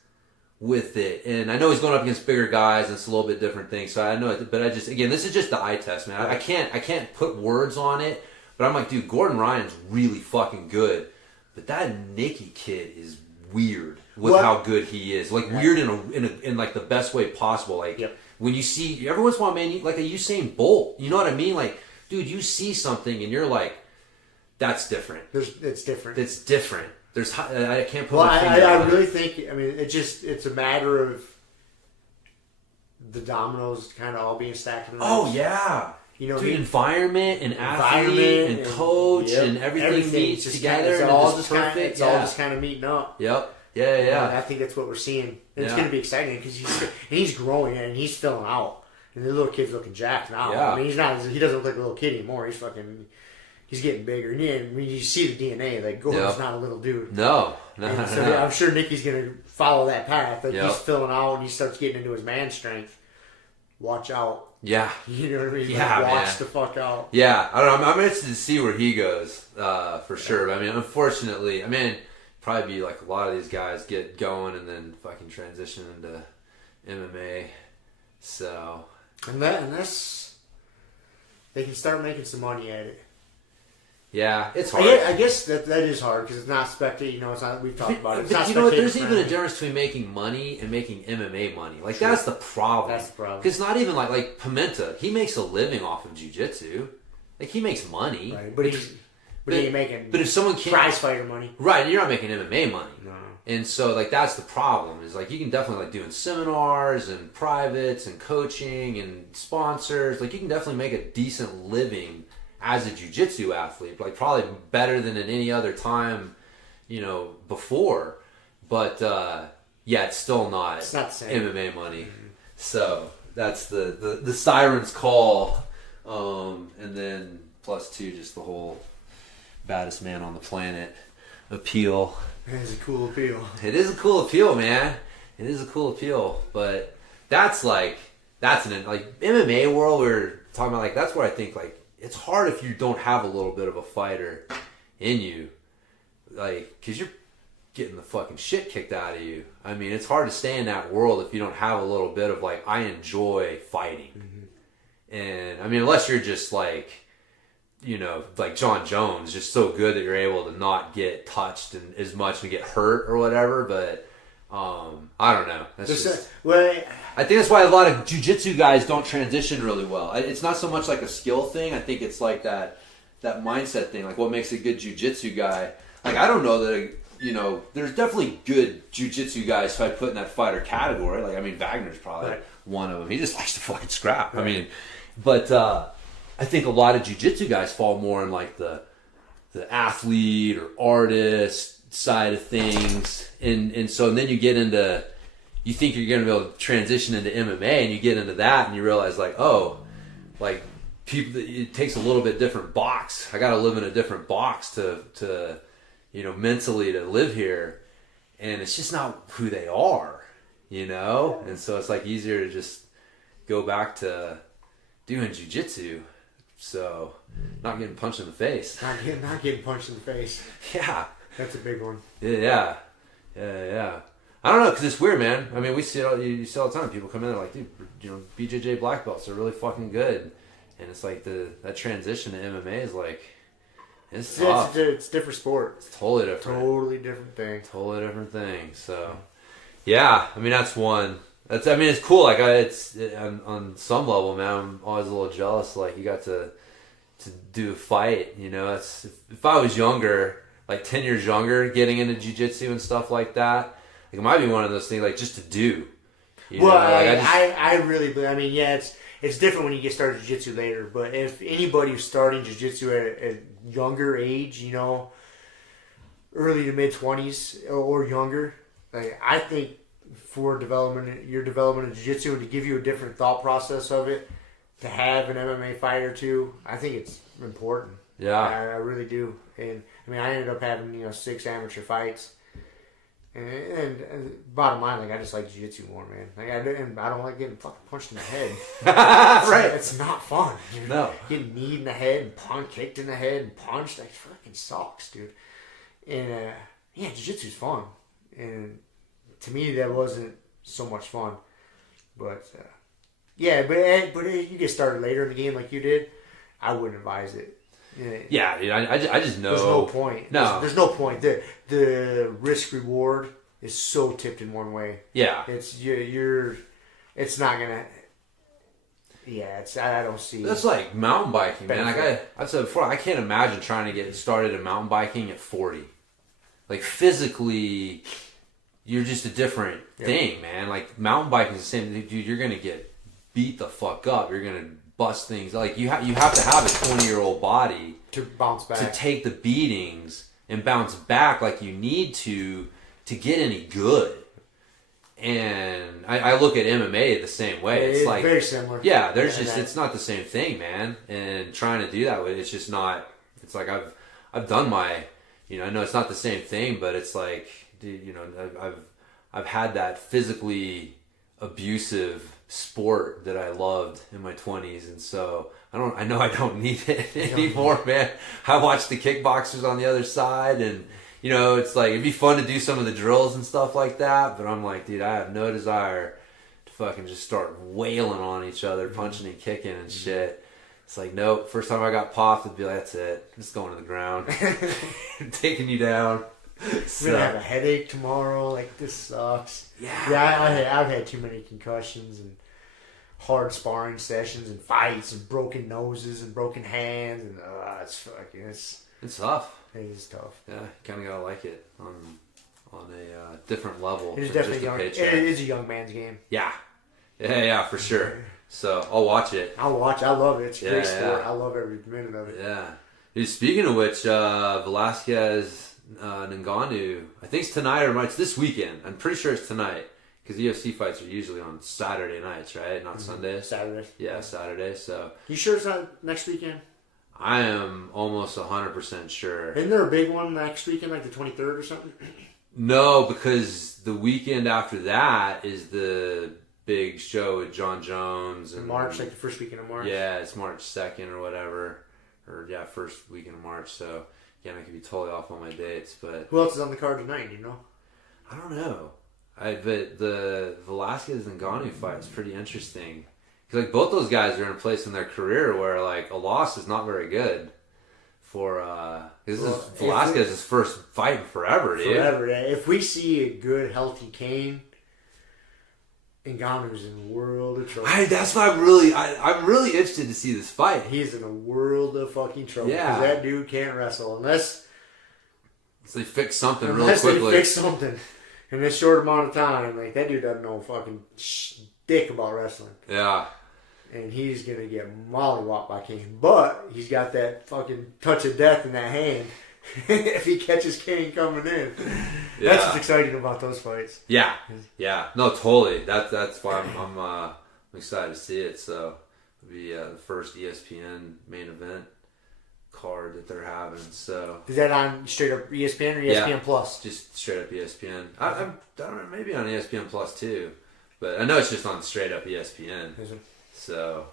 with it. And I know he's going up against bigger guys and it's a little bit different thing. So I know it, but this is just the eye test, man. I can't put words on it, but I'm like, dude, Gordon Ryan's really fucking good. But that Nicky kid is weird with how good he is. Like weird in like the best way possible. Like when you see every once in a while, man, like a Usain Bolt, you know what I mean? Like, dude, you see something and you're like, that's different. It's different. It's different. I can't put my finger on it. I really think, it's a matter of the dominoes kind of all being stacked in the Oh, yeah. Dude, environment and athlete and coach and everything meets together. It's and all just perfect. It's all just kind of meeting up. Yep. Yeah. And I think that's what we're seeing. And it's going to be exciting because he's growing and he's filling out. And the little kid's looking jacked now. Yeah. He doesn't look like a little kid anymore. He's getting bigger. And you see the DNA. Like, Gordon's not a little dude. No. So I'm sure Nicky's going to follow that path. Like, he's filling out and he starts getting into his man strength. Watch out. Yeah. You know what I mean? Yeah, like, watch man. the fuck out. Yeah. I don't know. I'm interested to see where he goes, for sure. But, unfortunately, probably be like a lot of these guys get going and then fucking transition into MMA. So. And that's... They can start making some money at it. Yeah, it's hard. I guess that is hard because it's not spectator. It's not. We've talked about it. It's but not you know what? There's spectator-friendly. even a difference between making money and making MMA money. Like that's the problem. That's the problem. Because not even like Pimenta, he makes a living off of jiu-jitsu. Like he makes money. Right, but he ain't making. But if someone can't prize fighter money, right? You're not making MMA money. No. And so like that's the problem. Is like you can definitely like doing seminars and privates and coaching and sponsors. Like you can definitely make a decent living as a jiu-jitsu athlete, like probably better than at any other time, before. But it's still not. It's not the same. MMA money. Mm-hmm. So that's the siren's call, and then plus two, just the whole baddest man on the planet appeal. It is a cool appeal. It is a cool appeal, man. It is a cool appeal, but that's an MMA world. We're talking about that's where I think it's hard if you don't have a little bit of a fighter in you, because you're getting the fucking shit kicked out of you. It's hard to stay in that world if you don't have a little bit of I enjoy fighting. Mm-hmm. And unless you're just like John Jones, just so good that you're able to not get touched and as much and get hurt or whatever. But I don't know. I think that's why a lot of jiu-jitsu guys don't transition really well. It's not so much like a skill thing. I think it's like that mindset thing. Like what makes a good jiu-jitsu guy. Like I don't know that there's definitely good jiu-jitsu guys who I'd put in that fighter category. Wagner's probably one of them. He just likes to fucking scrap. Right. But I think a lot of jiu-jitsu guys fall more in the athlete or artist side of things, and then you get into. You think you're going to be able to transition into MMA, and you get into that, and you realize people. It takes a little bit different box. I got to live in a different box to mentally to live here, and it's just not who they are. you know? And so it's like easier to just go back to doing jiu-jitsu. So not getting punched in the face. Not getting punched in the face. Yeah. That's a big one. Yeah. I don't know, because it's weird, man. I mean, you see it all the time. People come in, they're like, dude, you know, BJJ black belts are really fucking good. And it's like that transition to MMA is like, it's tough. It's a different sport. It's totally different. Totally different thing. Totally different thing. So, yeah, I mean, that's one. It's cool. Like, on some level, man, I'm always a little jealous. Like, you got to do a fight, you know? If I was younger, like 10 years younger, getting into jiu-jitsu and stuff like that, like, it might be one of those things, like, just to do. You know? Like, I really believe, I mean, yeah, it's different when you get started jiu-jitsu later, but if anybody who's starting jiu-jitsu at a younger age, you know, early to mid-20s or younger, like, I think for your development of jiu-jitsu and to give you a different thought process of it, to have an MMA fight or two, I think it's important. Yeah. I really do. And, I mean, I ended up having, you know, 6 amateur fights. And bottom line, like, I just like jiu-jitsu more, man. Like, I don't like getting fucking punched in the head. Right. It's not fun. You know? No. Getting kneed in the head and kicked in the head and punched, that fucking sucks, dude. And, yeah, jiu-jitsu's fun. And to me, that wasn't so much fun. But, yeah, but you get started later in the game like you did, I wouldn't advise it. Yeah, dude, I just know. There's no point. No. There's no point. The risk reward is so tipped in one way. Yeah. It's it's not gonna. Yeah, I don't see. That's like mountain biking, man. Like I've said before, I can't imagine trying to get started in mountain biking at 40. Like, physically, you're just a different thing, man. Like, mountain biking is the same. Dude, you're gonna get beat the fuck up. You're gonna bust things. Like, you have to have a 20-year-old body to bounce back, to take the beatings and bounce back like you need to get any good. And I look at MMA the same way. It's like very similar. Yeah, it's not the same thing, man. And trying to do that with it's just not. It's like I've done my, you know, I know it's not the same thing, but it's like, dude, you know, I've had that physically abusive sport that I loved in my 20s, and so I know I don't need it anymore, man. I watch the kickboxers on the other side, and you know, it's like, it'd be fun to do some of the drills and stuff like that, but I'm like, dude, I have no desire to fucking just start wailing on each other, punching and kicking and shit. It's like, nope, first time I got popped, it'd be like, that's it, I'm just going to the ground. I'm taking you down. So. I'm gonna have a headache tomorrow. Like, this sucks. Yeah. I've had too many concussions and hard sparring sessions and fights and broken noses and broken hands, and it's tough. It is tough. Yeah, you kind of gotta like it on a different level. It is definitely young. It is a young man's game. Yeah, for sure. So I'll watch it. I love it. It's a great sport. I love every minute of it. Yeah. Dude, speaking of which, Velasquez Ngannou, I think it's tonight or it's this weekend. I'm pretty sure it's tonight, because UFC fights are usually on Saturday nights, right? Not Sundays. Saturday. Yeah, Saturday. So you sure it's not next weekend? I am almost 100% sure. Isn't there a big one next weekend, like the 23rd or something? No, because the weekend after that is the big show with John Jones. And March, like the first weekend of March? Yeah, it's March 2nd or whatever. Or, yeah, first weekend of March. So, yeah, I could be totally off on my dates. But who else is on the card tonight, do you know? I don't know. But the Velasquez and Ngannou fight is pretty interesting. Because, like, both those guys are in a place in their career where, like, a loss is not very good for, this is Velasquez's first fight in forever, dude. Forever, yeah. If we see a good, healthy Kane, Ngannou's in a world of trouble. That's why I'm really interested to see this fight. He's in a world of fucking trouble. Yeah. Because that dude can't wrestle unless they fix something really quickly. Unless they fix something in this short amount of time. Like, that dude doesn't know fucking dick about wrestling. Yeah. And he's going to get mollywopped by Kane. But he's got that fucking touch of death in that hand. If he catches Kane coming in. Yeah. That's what's exciting about those fights. Yeah. No, totally. That's why I'm excited to see it. So, it'll be the first ESPN main event card that they're having. So is that on straight up ESPN or ESPN Plus? Just straight up ESPN. I don't know, maybe on ESPN Plus too, but I know it's just on straight up ESPN. Is it? So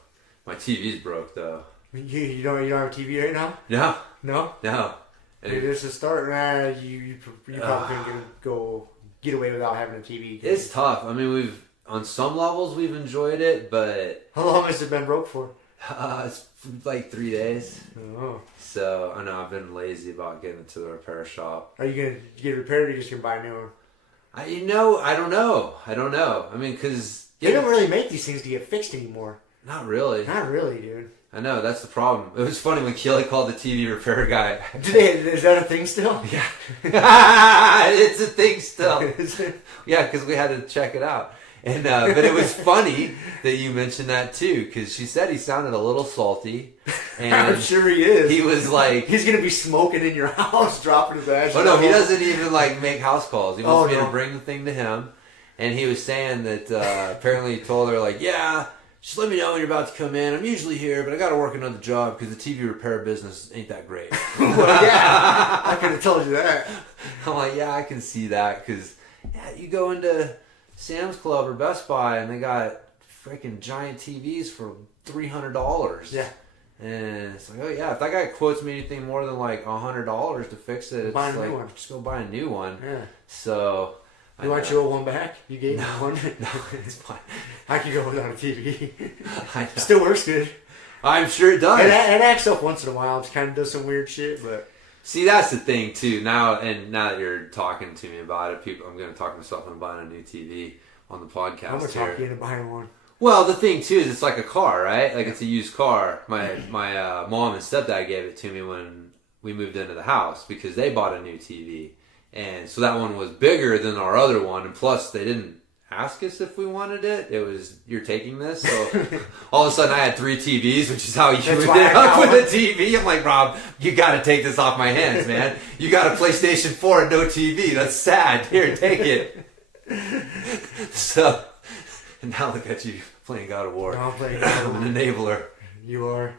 my TV's broke though. You don't have a TV right now? No. Maybe this is a start. Nah, you probably couldn't get away without having a TV. It's tough. I mean, on some levels we've enjoyed it, but how long has it been broke for? It's like 3 days. Oh. So I know I've been lazy about getting it to the repair shop. Are you gonna get it repaired, or are you just gonna buy a new one? I don't know. I mean, because they don't really make these things to get fixed anymore. Not really, dude. I know, that's the problem. It was funny when Keely called the TV repair guy. Is that a thing still? Yeah. It's a thing still. Yeah, because we had to check it out. And but it was funny that you mentioned that too, because she said he sounded a little salty. And I'm sure he is. He was like... He's going to be smoking in your house, dropping his ashes. Oh no, he doesn't even like make house calls. He wants me no. to bring the thing to him. And he was saying that apparently he told her like, yeah, just let me know when you're about to come in. I'm usually here, but I got to work another job because the TV repair business ain't that great. Well, yeah, I could have told you that. I'm like, yeah, I can see that because you go into Sam's Club or Best Buy and they got freaking giant TVs for $300. Yeah. And it's like, oh yeah, if that guy quotes me anything more than like $100 to fix it, it's like, just go buy a new one. Yeah. So... You want your old one back? You gave me one? No, it's fine. I could go without a TV. I know. Still works good. I'm sure it does. It acts up once in a while. It kind of does some weird shit, but... See, that's the thing, too. Now that you're talking to me about it, I'm going to talk myself into buying a new TV on the podcast. I'm going to talk you into buying one. Well, the thing, too, is it's like a car, right? Like, it's a used car. My mom and stepdad gave it to me when we moved into the house because they bought a new TV. And so that one was bigger than our other one. And plus, they didn't ask us if we wanted it. It was, you're taking this. So all of a sudden, I had 3 TVs, which is how you ended up with a TV. I'm like, Rob, you got to take this off my hands, man. You got a PlayStation 4 and no TV. That's sad. Here, take it. So now look at you playing God of War. I'm playing God of War. I'm an enabler. You are.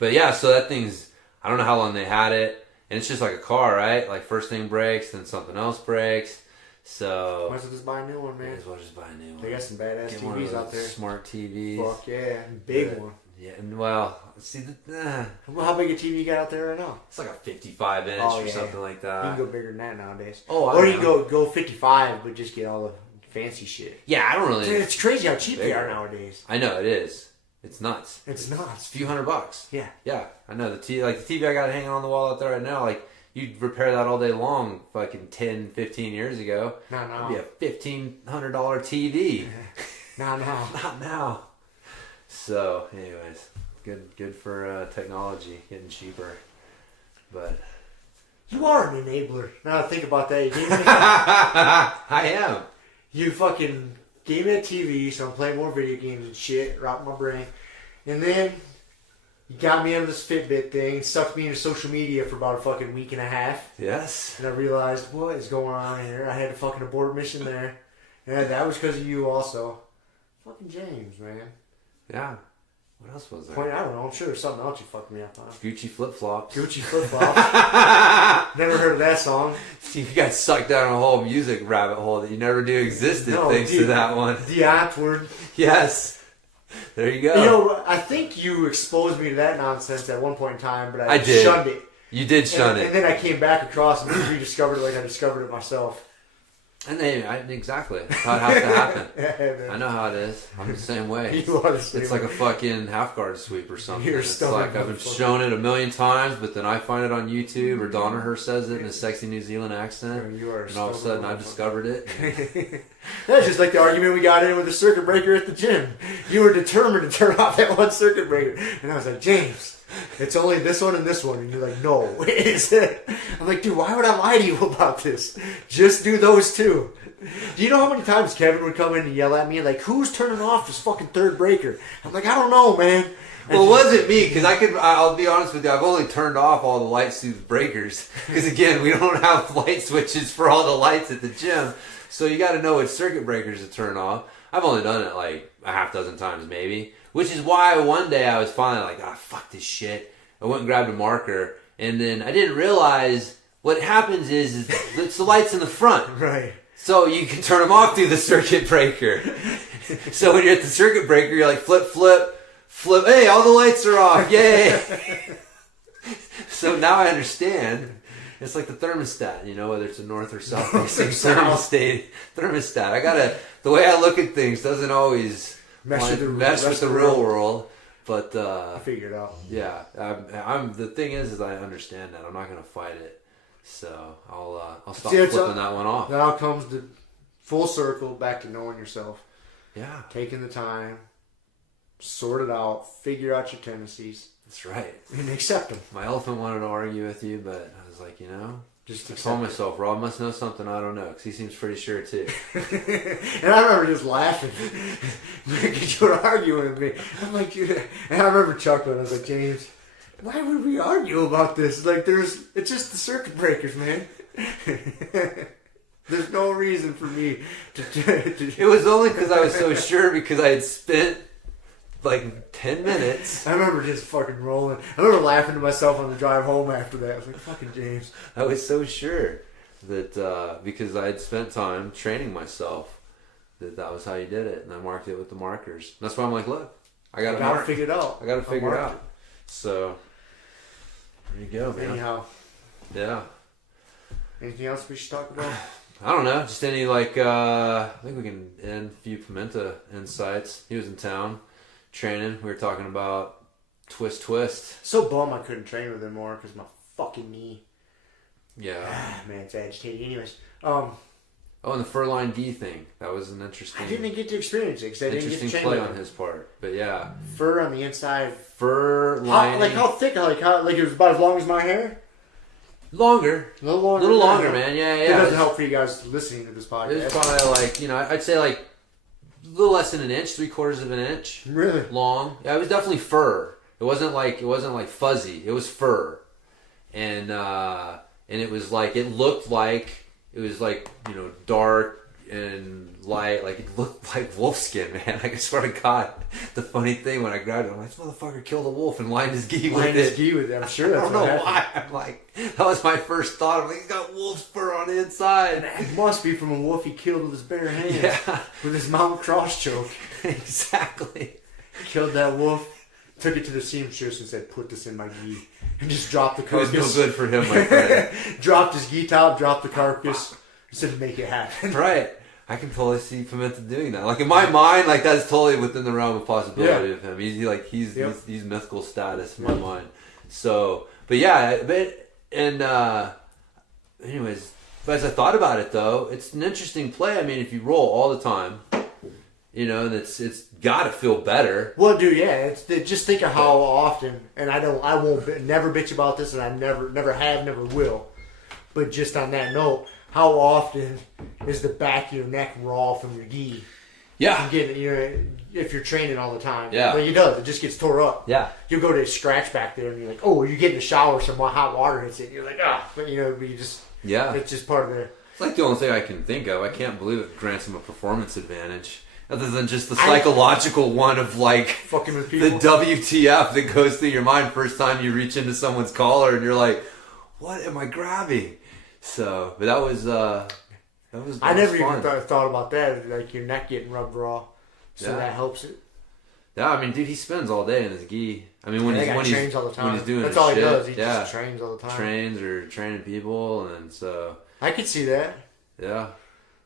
But yeah, so that thing's, I don't know how long they had it. And it's just like a car, right? Like first thing breaks, then something else breaks. So might as well just buy a new one, man. Might as well just buy a new one. They got some badass Get TVs out there. Smart TVs. Fuck yeah, big one. Yeah, and well, see, well, how big a TV you got out there right now? It's like a 55 inch or something like that. You can go bigger than that nowadays. Oh, or you can go 55, but just get all the fancy shit. Yeah, I don't really. Dude, it's crazy how cheap they are nowadays. I know it is. It's nuts. It's nuts. It's a few $100. Yeah. Yeah, I know the TV I got hanging on the wall out there right now, like. You'd repair that all day long fucking 10, 15 years ago. No. It'd be a $1,500 TV. No. Not now. So, anyways, good for technology getting cheaper. But you are an enabler. Now think about that. You gave me I am. You fucking gave me a TV, so I'm playing more video games and shit, rocking my brain. And then you got me into this Fitbit thing, sucked me into social media for about a fucking week and a half. Yes. And I realized, what is going on here? I had a fucking abort mission there. Yeah, that was because of you also. Fucking James, man. Yeah. What else was there? I don't know. I'm sure there's something else you fucked me up on. Gucci flip-flops. Gucci flip-flops. Never heard of that song. You got sucked down a whole music rabbit hole that you never knew existed thanks to that one. The outward. Yes. There you go. You know, I think you exposed me to that nonsense at one point in time, but I did. shunned it. You did shun it. And then I came back across and rediscovered it like I discovered it myself. And then, exactly. That's how it has to happen. Yeah, I know how it is. I'm the same way. You are the same It's like a fucking half-guard sweep or something. You're It's like I've been shown it a million times, but then I find it on YouTube, or Donna Her says it in a sexy New Zealand accent. You are and all of a sudden I've discovered it. That's just like the argument we got in with the circuit breaker at the gym. You were determined to turn off that one circuit breaker. And I was like, James, it's only this one and this one. And you're like, no, it's it. I'm like, dude, why would I lie to you about this? Just do those two. Do you know how many times Kevin would come in and yell at me like, who's turning off this fucking third breaker? I'm like, I don't know, man. Well, it wasn't me, because I'll be honest with you, I've only turned off all the lights through the breakers. Because again, we don't have light switches for all the lights at the gym. So you got to know which circuit breakers to turn off. I've only done it like a half dozen times maybe. Which is why one day I was finally like, fuck this shit. I went and grabbed a marker And then I didn't realize what happens is it's the lights in the front. Right. So you can turn them off through the circuit breaker. So when you're at the circuit breaker, you're like flip, flip, flip. Hey, all the lights are off. Yay. So now I understand. It's like the thermostat, whether it's a north or south facing thermostat. The way I look at things doesn't always mess with the real world. But I figured it out. Yeah, the thing is I understand that. I'm not going to fight it. So I'll stop flipping that one off. Now comes the full circle back to knowing yourself. Yeah. Taking the time, sort it out, figure out your tendencies. That's right. And accept them. My elephant wanted to argue with you, but I was like, just told myself, Rob must know something I don't know, because he seems pretty sure too. And I remember just laughing because you were arguing with me. I'm like, and I remember chuckling. I was like, James, why would we argue about this? Like, it's just the circuit breakers, man. There's no reason for me to It was only because I was so sure, because I had spent like 10 minutes. I remember just fucking rolling. I remember laughing to myself on the drive home after that. I was like, fucking James. I was so sure that because I had spent time training myself that was how you did it, and I marked it with the markers. That's why I'm like, look, I got to figure it out. I got to figure it out. So there you go, man. Anyhow. Yeah. Anything else we should talk about? I don't know. Just any I think we can end a few Pimenta insights. He was in town training. We were talking about twist. So bummed I couldn't train with him more because my fucking knee. Yeah. Man, it's agitating. Anyways. And the furline D thing. That was an interesting. I didn't get to experience it because I didn't get to train play with on him. his part. But yeah. Fur on the inside. Fur lining. How thick? Like it was about as long as my hair? Longer. A little longer. Man. Yeah. It doesn't help for you guys listening to this podcast. It was probably I'd say a little less than an inch, 3/4 of an inch. Really? Long. Yeah, it was definitely fur. It wasn't like fuzzy. It was fur. And it was it looked like it was dark and light, it looked like wolf skin, man. I swear to God, the funny thing when I grabbed it, I'm like, this motherfucker killed a wolf and lined his gi with it. I'm sure that's I don't know why. I'm like, that was my first thought. I'm like, he's got wolf's fur on the inside. It must be from a wolf he killed with his bare hands. Yeah. With his mount cross choke. Exactly. Killed that wolf, took it to the seamstress and said, put this in my gi. And just dropped the carcass. It was no good for him, my friend. Dropped his gi top, dropped the carcass. Said, make it happen. Right. I can totally see Pimenta doing that. In my mind, that's totally within the realm of possibility of him. He's mythical status in my mind. So, but yeah, anyways, as I thought about it though, it's an interesting play. I mean, if you roll all the time, and it's got to feel better. Well, dude, yeah. Just think of how often, and I won't never bitch about this, and I never have, never will. But just on that note, how often is the back of your neck raw from your gi? Yeah. If you're training all the time. Yeah. But it does. It just gets tore up. Yeah. You go to scratch back there and you're like, oh, you get in the shower, some hot water hits it. And you're like, but you just. Yeah. It's just part of It's the only thing I can think of. I can't believe it grants him a performance advantage. Other than just the psychological one of fucking with people. The WTF that goes through your mind first time you reach into someone's collar and you're like, what am I grabbing? So, but that was I never even thought about that, your neck getting rubbed raw. So that helps it. Yeah, I mean, dude, he spends all day in his gi. I mean, when trains all the time. When he's doing that's all shit, he does. He just trains all the time. Trains or training people, and so I could see that. Yeah.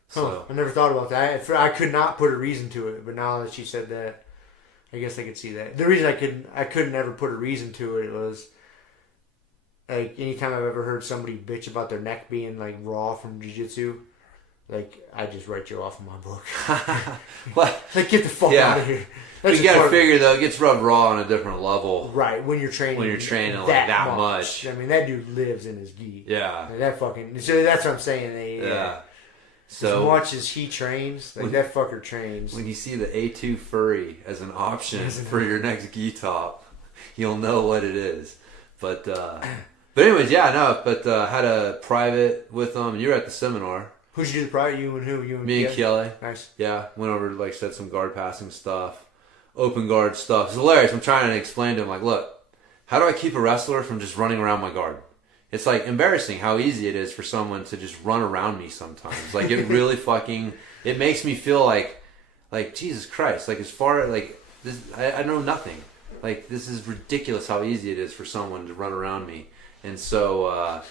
So I never thought about that. I could not put a reason to it, but now that she said that, I guess I could see that. The reason I couldn't ever put a reason to it was. Anytime I've ever heard somebody bitch about their neck being raw from jiu-jitsu, I just write you off in my book. What? Get the fuck out of here. You gotta figure though, it gets rubbed raw on a different level. Right, when you're training that much. I mean, that dude lives in his gi. Yeah. So that's what I'm saying. Yeah. So as much as he trains, that fucker trains. When you see the A2 Furry as an option for your next gi top, you'll know what it is. But anyways, had a private with them. You were at the seminar. Who'd you do the private? You and who? You and me and Kelly. Nice. Yeah, went over said some guard passing stuff, open guard stuff. It's hilarious. I'm trying to explain to him look, how do I keep a wrestler from just running around my guard? It's like embarrassing how easy it is for someone to just run around me sometimes. Like it really it makes me feel like Jesus Christ. Like as far like this, I know nothing. Like this is ridiculous how easy it is for someone to run around me. And so,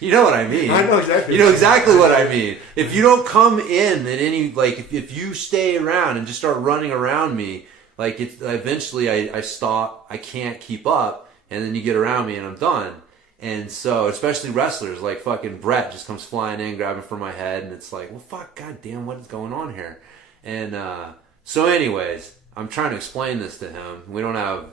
you know what I mean. I know exactly. You know exactly what I mean. If you don't come in at any, like if you stay around and just start running around me, like it's eventually I stop. I can't keep up, and then you get around me and I'm done. And so, especially wrestlers, like fucking Brett just comes flying in, grabbing for my head, and it's like, well, fuck, goddamn, what is going on here? And so, anyways, I'm trying to explain this to him. We don't have,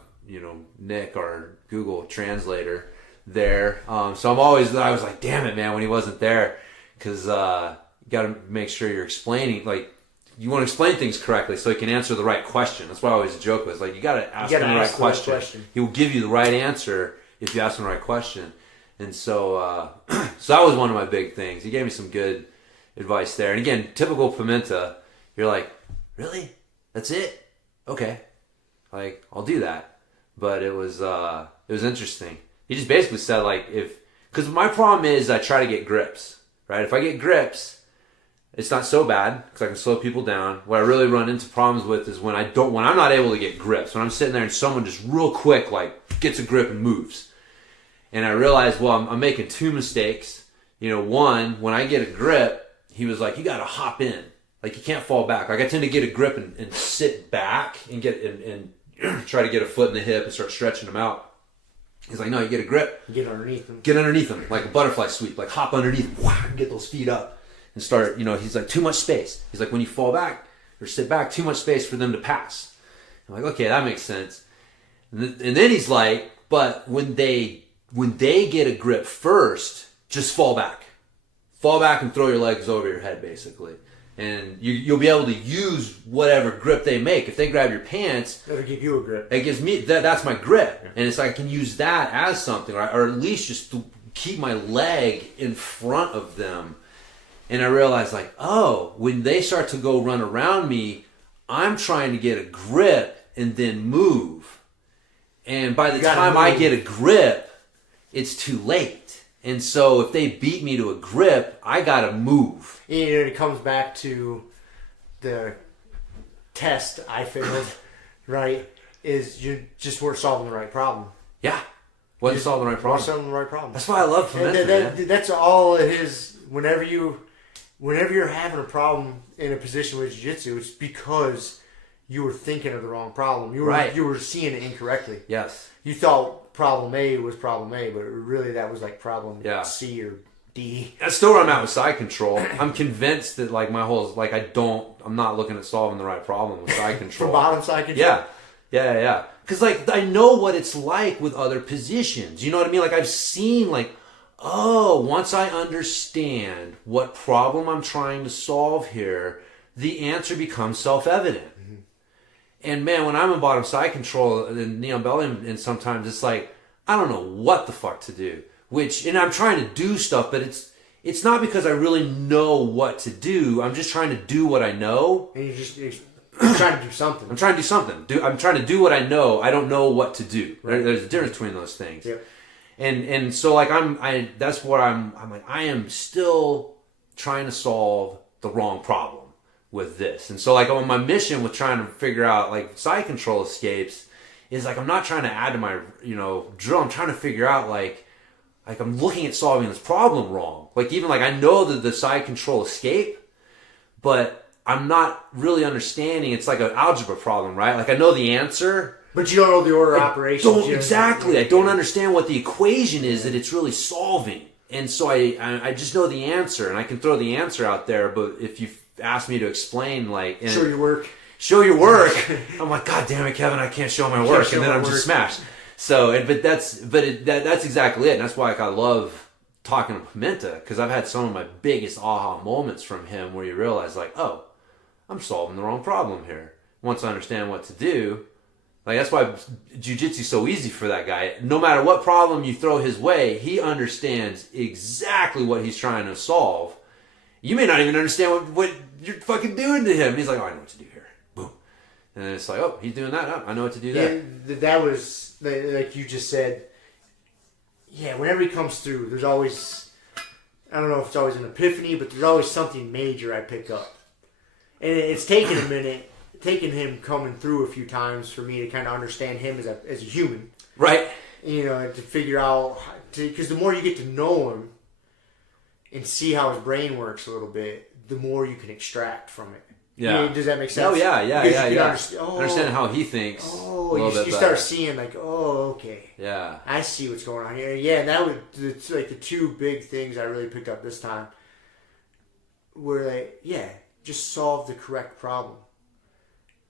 Nick, our Google translator, there. So I was like, damn it, man, when he wasn't there, because you got to make sure you're explaining, like, you want to explain things correctly so he can answer the right question. That's why I always joke with, like, you got to ask him the right question. He will give you the right answer if you ask him the right question. And so, so that was one of my big things. He gave me some good advice there. And again, typical Pimenta, you're like, really? That's it? Okay. Like, I'll do that. But it was interesting. He just basically said, like, because my problem is I try to get grips, right? If I get grips, it's not so bad because I can slow people down. What I really run into problems with is when I'm not able to get grips. When I'm sitting there and someone just real quick, like, gets a grip and moves. And I realized, well, I'm making two mistakes. One, when I get a grip, he was like, you got to hop in. Like, you can't fall back. Like, I tend to get a grip and sit back and and try to get a foot in the hip and start stretching them out. He's like, no, you get a grip. Get underneath them. Get underneath them, like a butterfly sweep. Like, hop underneath them, and get those feet up. And start, he's like, too much space. He's like, when you fall back or sit back, too much space for them to pass. I'm like, okay, that makes sense. And then he's like, but when they get a grip first, just fall back. Fall back and throw your legs over your head, basically. And you'll be able to use whatever grip they make. If they grab your pants, that'll give you a grip. It gives me, that's my grip. Yeah. And it's like I can use that as something, right? Or at least just to keep my leg in front of them. And I realized, like, oh, when they start to go run around me, I'm trying to get a grip and then move. And by the time I get a grip, it's too late. And so if they beat me to a grip, I gotta move. And it comes back to the test I failed, right? Is you just weren't solving the right problem. Yeah. Wasn't solving the right problem. Solving the right problem. That's why I love Pimenta, that's all it is. Whenever you're having a problem in a position with jiu-jitsu, it's because you were thinking of the wrong problem. You were seeing it incorrectly. Yes. You thought problem A was problem A, but really that was like problem C or D. That's still where I'm at with side control. I'm convinced that like my whole like I'm not looking at solving the right problem with side control. For bottom side control. Yeah. Because like I know what it's like with other positions. You know what I mean? Like I've seen like, oh, once I understand what problem I'm trying to solve here, the answer becomes self-evident. Mm-hmm. And man, when I'm in bottom side control and knee on belly, and sometimes it's like, I don't know what the fuck to do. And I'm trying to do stuff, but it's not because I really know what to do. I'm just trying to do what I know. And you're trying to do something. I'm trying to do something. I'm trying to do what I know. I don't know what to do. Right? There's a difference between those things. Yep. And so like that's what I'm like, I am still trying to solve the wrong problem with this. And so like on my mission with trying to figure out like side control escapes is like, I'm not trying to add to my, drill. I'm trying to figure out like I'm looking at solving this problem wrong. Like even like I know that the side control escape, but I'm not really understanding. It's like an algebra problem, right? Like I know the answer, but you don't know the order of operations. Exactly. I don't understand what the equation is that it's really solving. And so I just know the answer, and I can throw the answer out there, but if you ask me to explain, like... Show your work. I'm like, God damn it, Kevin, I can't show my work, and then I'm just smashed. So, that's exactly it, and that's why like, I love talking to Pimenta, because I've had some of my biggest aha moments from him where you realize, like, oh, I'm solving the wrong problem here. Once I understand what to do... Like that's why jiu-jitsu's so easy for that guy. No matter what problem you throw his way, he understands exactly what he's trying to solve. You may not even understand what you're fucking doing to him. He's like, oh, I know what to do here. Boom. And then it's like, oh, he's doing that. Oh, I know what to do there. Yeah, that was like you just said, yeah, whenever he comes through, there's always, I don't know if it's always an epiphany, but there's always something major I pick up. And it's taken a minute, taken him coming through a few times for me to kind of understand him as a human. Right. You know, to figure out, because the more you get to know him and see how his brain works a little bit, the more you can extract from it. Yeah. You know, does that make sense? Oh, yeah. Understand how he thinks. Oh, you start seeing like, oh, okay. Yeah. I see what's going on here. Yeah, and that was like the two big things I really picked up this time were like, yeah, just solve the correct problem.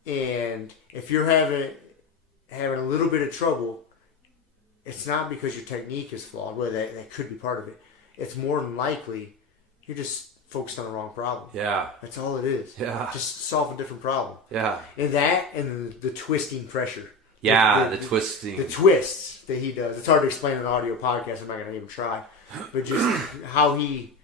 And if you're having a little bit of trouble, it's not because your technique is flawed. Well, that could be part of it. It's more than likely you're just focused on the wrong problem. Yeah. That's all it is. Yeah. Just solve a different problem. Yeah. And that and the twisting pressure. Yeah, the twisting. The twists that he does. It's hard to explain in an audio podcast. I'm not going to even try. But just how he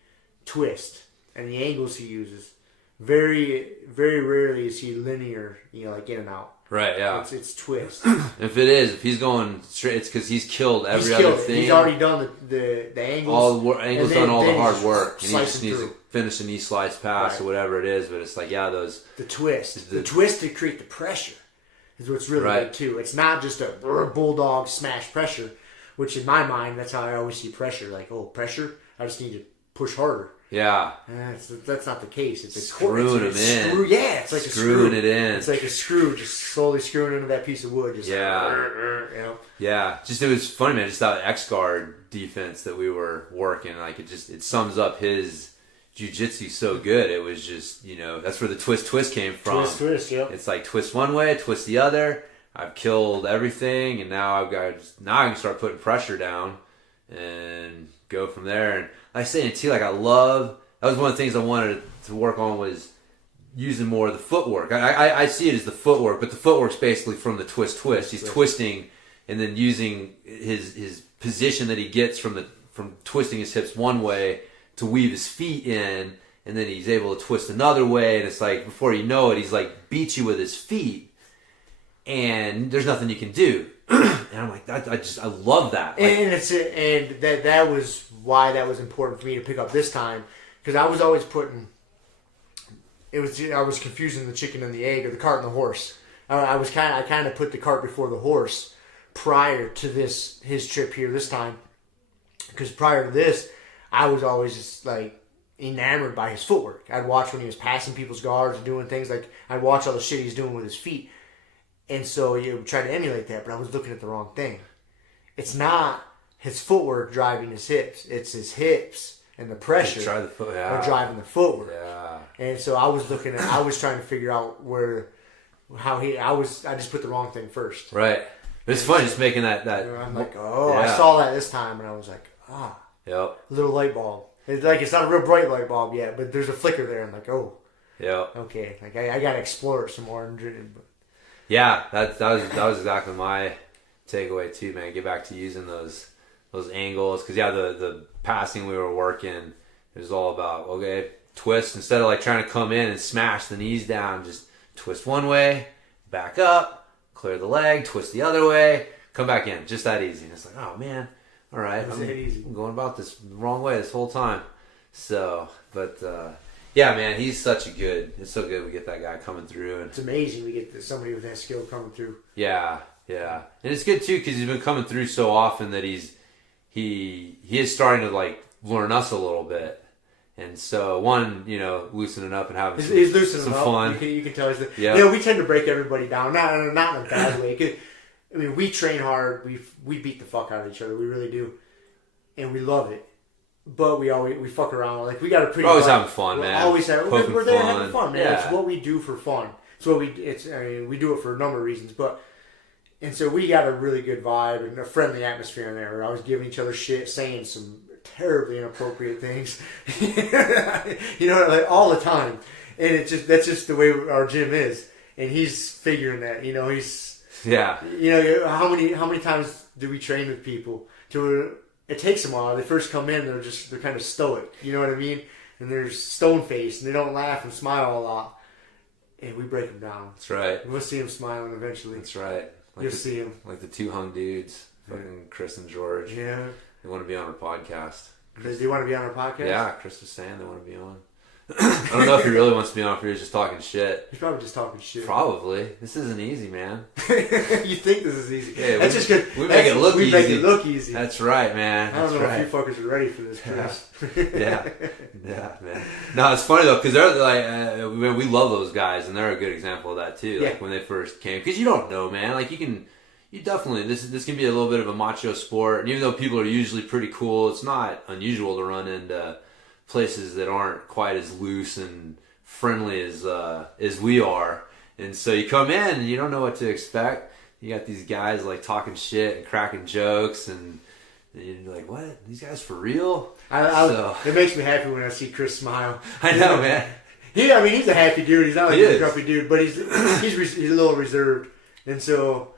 twists and the angles he uses. Very, very rarely is he linear, like in and out. Right, yeah. It's twist. If he's going straight, it's because he's killed every other thing. He's already done the angles. All the angles, done all the hard work. And he just needs through. to finish a knee slice pass or whatever it is. But it's like, those... The twist. The twist to create the pressure is what's really good, too. It's not just a bulldog smash pressure, which in my mind, that's how I always see pressure. Like, pressure? I just need to push harder. Yeah. That's not the case. It's screwing him in. Yeah, it's like a screw. Screwing it in. It's like a screw, just slowly screwing into that piece of wood. Just Yeah. Just, it was funny, man. Just that X-guard defense that we were working, like it sums up his jiu-jitsu so good. It was just, that's where the twist came from. Twist, yep. It's like twist one way, twist the other. I've killed everything, and now I can start putting pressure down and go from there. And I say it too, like that was one of the things I wanted to work on was using more of the footwork. I see it as the footwork, but the footwork's basically from the twist. He's twisting and then using his position that he gets from twisting his hips one way to weave his feet in, and then he's able to twist another way, and it's like before you know it, he's like beats you with his feet, and there's nothing you can do. And I'm like, I love that. Like, and that was why that was important for me to pick up this time, because I was always I was confusing the chicken and the egg, or the cart and the horse. I kind of put the cart before the horse prior to his trip here this time, because prior to this, I was always just like enamored by his footwork. I'd watch when he was passing people's guards and doing things, like I'd watch all the shit he's doing with his feet. And so you try to emulate that, but I was looking at the wrong thing. It's not his footwork driving his hips. It's his hips and the pressure are driving the footwork. Yeah. And so I was trying to figure out I just put the wrong thing first. Right. But it's funny just making that. I'm like, I saw that this time, and I was like, Yep. Little light bulb. It's not a real bright light bulb yet, but there's a flicker there. I'm like, Yep. Okay. Like I got to explore it some more. Yeah, that was exactly my takeaway too, man. Get back to using those angles, because the passing we were working, it was all about twist instead of like trying to come in and smash the knees down. Just twist one way, back up, clear the leg, twist the other way, come back in. Just that easy. And it's like, oh man, all right, I'm going about this the wrong way this whole time. So, but. Yeah, man, it's so good we get that guy coming through. And it's amazing we get somebody with that skill coming through. Yeah. And it's good, too, because he's been coming through so often that he is starting to, like, learn us a little bit. And so, loosening up and having some fun. You can tell he's we tend to break everybody down. Not in a bad way. We train hard. We beat the fuck out of each other. We really do. And we love it. But we fuck around. Like, we got a pretty... We're always having fun, man. We're there having fun, man. Yeah. It's what we do for fun. We do it for a number of reasons. And so we got a really good vibe and a friendly atmosphere in there. We're always giving each other shit, saying some terribly inappropriate things. Like all the time. And that's just the way our gym is. And he's figuring that. He's... Yeah. How many times do we train with people it takes them a while. They first come in, they're kind of stoic. You know what I mean? And they're stone-faced, and they don't laugh and smile a lot. And we break them down. That's right. We'll see them smiling eventually. That's right. You'll see them. Like the two hung dudes, fucking Chris and George. Yeah. They want to be on our podcast. Do you want to be on our podcast? Yeah, Chris was saying they want to be on. I don't know if he really wants to be on, if he was just talking shit. He's probably just talking shit. Probably. This isn't easy, man. You think this is easy? Yeah, that's just good. We make it look easy. We make it look easy. That's right, man. I don't know if you fuckers are ready for this, Chris. Yeah, man. No, it's funny though, because they're like, we love those guys, and they're a good example of that too. Like when they first came, because you don't know, man. Like you definitely this can be a little bit of a macho sport, and even though people are usually pretty cool, it's not unusual to run into places that aren't quite as loose and friendly as we are. And so you come in and you don't know what to expect. You got these guys like talking shit and cracking jokes, and you're like, what? These guys for real? It makes me happy when I see Chris smile. I know, man. He's a happy dude. He's not like a grumpy dude, but he's a little reserved. And so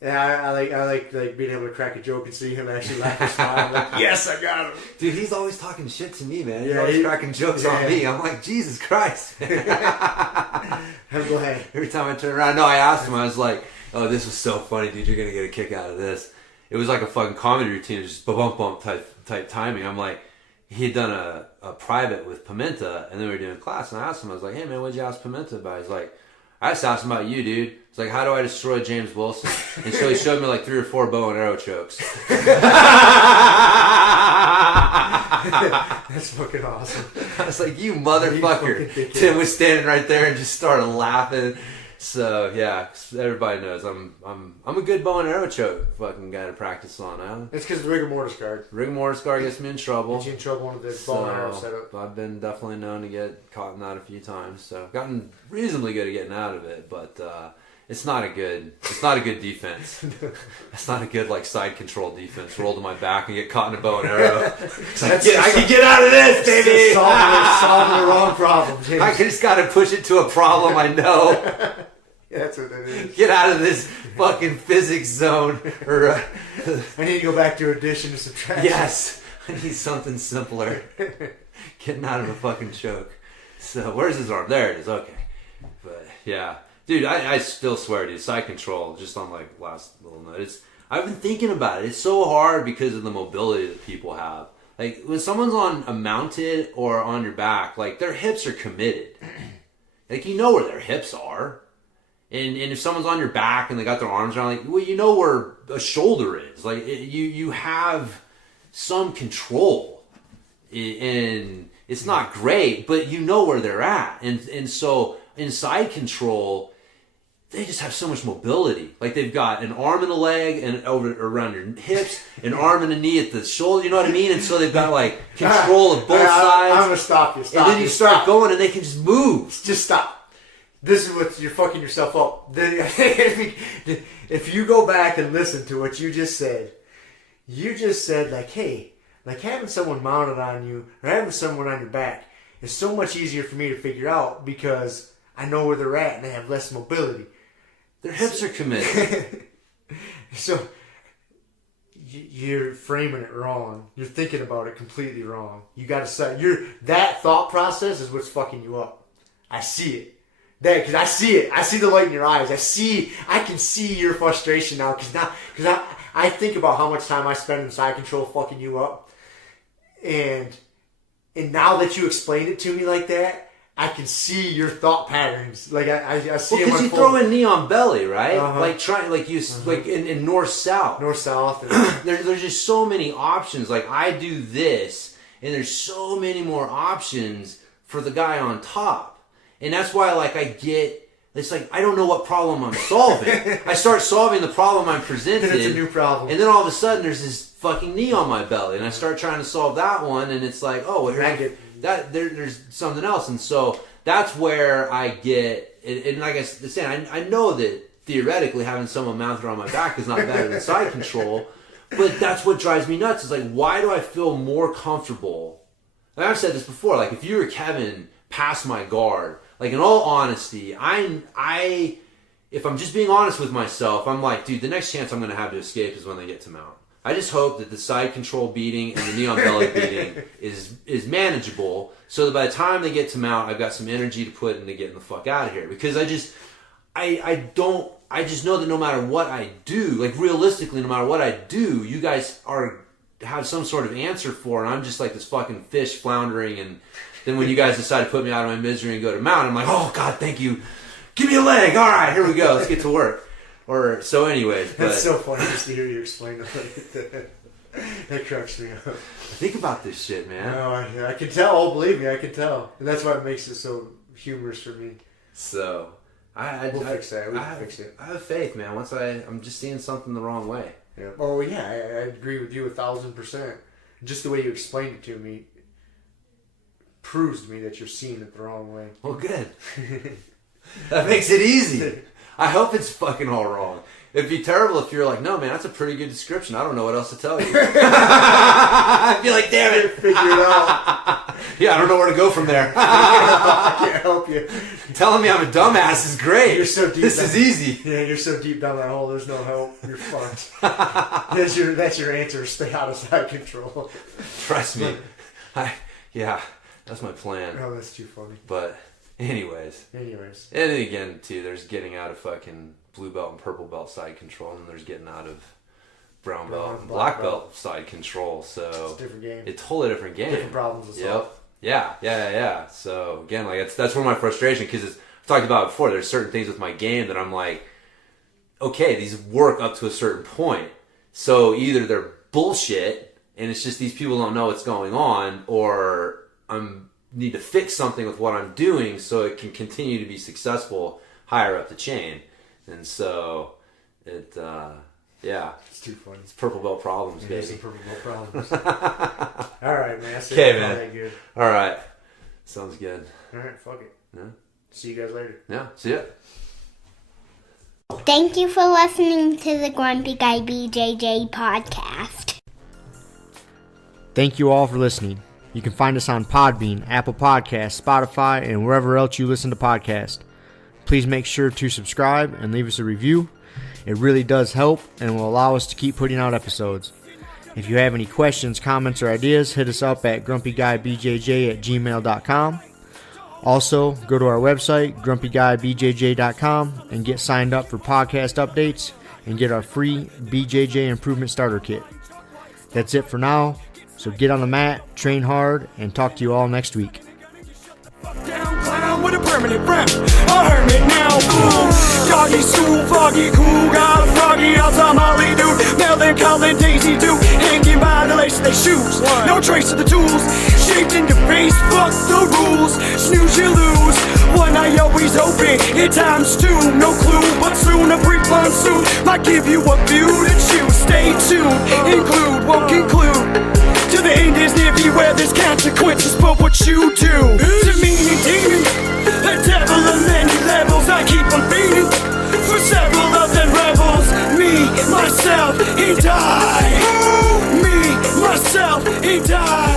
I like being able to crack a joke and see him actually laugh and smile. I'm like, yes, I got him. Dude, he's always talking shit to me, man. He's always cracking jokes on me. I'm like, Jesus Christ. Go ahead. Every time I turn around, no, I asked him, I was like, oh, this was so funny, dude. You're going to get a kick out of this. It was like a fucking comedy routine, just bump type timing. I'm like, he had done a private with Pimenta, and then we were doing class, and I asked him, I was like, hey, man, what'd you ask Pimenta about? He's like, I just asked him about you, dude. It's like, how do I destroy James Wilson? And so he showed me like 3 or 4 bow and arrow chokes. That's fucking awesome. I was like, you motherfucker. Tim was standing right there and just started laughing. So yeah, everybody knows I'm a good bow and arrow choke fucking guy to practice on. It's because the rigor mortis guard. Rigor mortis guard gets me in trouble. Gets you in trouble with the bow and arrow setup. I've been definitely known to get caught in that a few times. So I've gotten reasonably good at getting out of it, but it's not a good defense. It's not a good like side control defense. Roll to my back and get caught in a bow and arrow. I can get out of this, baby. Solving the wrong problem, James. I just got to push it to a problem I know. Yeah, that's what that is. Get out of this fucking physics zone. Or I need to go back to addition and subtraction. Yes, I need something simpler. Getting out of a fucking choke. So where's his arm? There it is. Okay, but yeah. Dude, I still swear to you, side control, just on like last little note, I've been thinking about it. It's so hard because of the mobility that people have. Like when someone's on a mounted or on your back, like their hips are committed. Like you know where their hips are. And if someone's on your back and they got their arms around, like, well, you know where a shoulder is. Like you have some control. And it's not great, but you know where they're at. And so in side control, they just have so much mobility. Like they've got an arm and a leg and around your hips, an arm and a knee at the shoulder. You know what I mean? And so they've got like control of both sides. I'm gonna stop you. And then you start going, and they can just move. Just stop. This is what you're fucking yourself up. If you go back and listen to what you just said like, hey, like having someone mounted on you or having someone on your back is so much easier for me to figure out because I know where they're at and they have less mobility. Their hips are committed. So you're framing it wrong. You're thinking about it completely wrong. You got to say that thought process is what's fucking you up. I see it. Because I see it. I see the light in your eyes. I can see your frustration now. Because I think about how much time I spend in side control fucking you up. And now that you explained it to me like that, I can see your thought patterns. Like I see them. Because you throw in knee on belly, right? Uh-huh. Like in north south. North south. There's just so many options. Like I do this, and there's so many more options for the guy on top. And that's why, like, it's like, I don't know what problem I'm solving. I start solving the problem I'm presented. It's a new problem. And then all of a sudden, there's this fucking knee on my belly. And I start trying to solve that one, and it's like, oh, there's something else. And so that's where I get, and like I was saying, I know that theoretically having someone mounted on my back is not better than side control. But that's what drives me nuts. Is like, why do I feel more comfortable? Like I've said this before, like, if you were Kevin past my guard, like, in all honesty, if I'm just being honest with myself, I'm like, dude, the next chance I'm going to have to escape is when they get to mount. I just hope that the side control beating and the knee on belly beating is manageable, so that by the time they get to mount, I've got some energy to put into getting the fuck out of here. Because I don't I just know that no matter what I do, like realistically, no matter what I do, you guys have some sort of answer for, and I'm just like this fucking fish floundering. And then when you guys decide to put me out of my misery and go to mount, I'm like, oh God, thank you. Give me a leg. All right, here we go. Let's get to work. Or so, anyways. That's so funny just to hear you explain it. That cracks me up. Think about this shit, man. No, I can tell. Oh, believe me, I can tell, and that's why it makes it so humorous for me. So. We'll fix that. We'll fix it. I have faith, man. Once I'm just seeing something the wrong way. Yeah. Oh yeah, I agree with you 1,000%. Just the way you explained it to me proves to me that you're seeing it the wrong way. Well, good. That makes it easy. I hope it's fucking all wrong. It'd be terrible if you're like, no, man, that's a pretty good description. I don't know what else to tell you. I'd be like, damn it. Figure it out. Yeah, I don't know where to go from there. I can't help you. Telling me I'm a dumbass is great. You're so deep. This is easy. Yeah, you're so deep down that hole, there's no help. You're fucked. That's your answer. Stay out of side control. Trust me. Yeah, that's my plan. Oh, that's too funny. But anyways. And then again, too, there's getting out of fucking blue belt and purple belt side control, and there's getting out of brown belt and black belt side control. So it's a different game. It's a totally different game. Different problems to solve. Yep. Yeah. So again, like that's where my frustration, because I've talked about it before. There's certain things with my game that I'm like, okay, these work up to a certain point. So either they're bullshit and it's just these people don't know what's going on, or need to fix something with what I'm doing so it can continue to be successful higher up the chain. And so it's too funny. It's purple belt problems, baby. Some purple belt problems. All right, man. Okay, man. Good. All right. Sounds good. All right, fuck it. Yeah. See you guys later. Yeah, see ya. Thank you for listening to the Grumpy Guy BJJ Podcast. Thank you all for listening. You can find us on Podbean, Apple Podcasts, Spotify, and wherever else you listen to podcasts. Please make sure to subscribe and leave us a review. It really does help and will allow us to keep putting out episodes. If you have any questions, comments, or ideas, hit us up at grumpyguybjj@gmail.com. Also, go to our website, grumpyguybjj.com, and get signed up for podcast updates and get our free BJJ Improvement Starter Kit. That's it for now, so get on the mat, train hard, and talk to you all next week. With a permanent friend, a hermit now, fool. Doggy stool, foggy, cool, got a froggy outside Molly, dude. Melancholy, Daisy, dude, hanging by the lace of their shoes. No trace of the tools, shaped into face, fuck the rules. Snooze, you lose. One eye always open, in times two, no clue, but soon a brief monsoon might give you a view to choose. Stay tuned, include, won't conclude. To the end is near beware, there's consequences for what you do. To me, demon, a devil of many levels, I keep on beating for several of them rebels. Me, myself, and I. Me, myself, and I.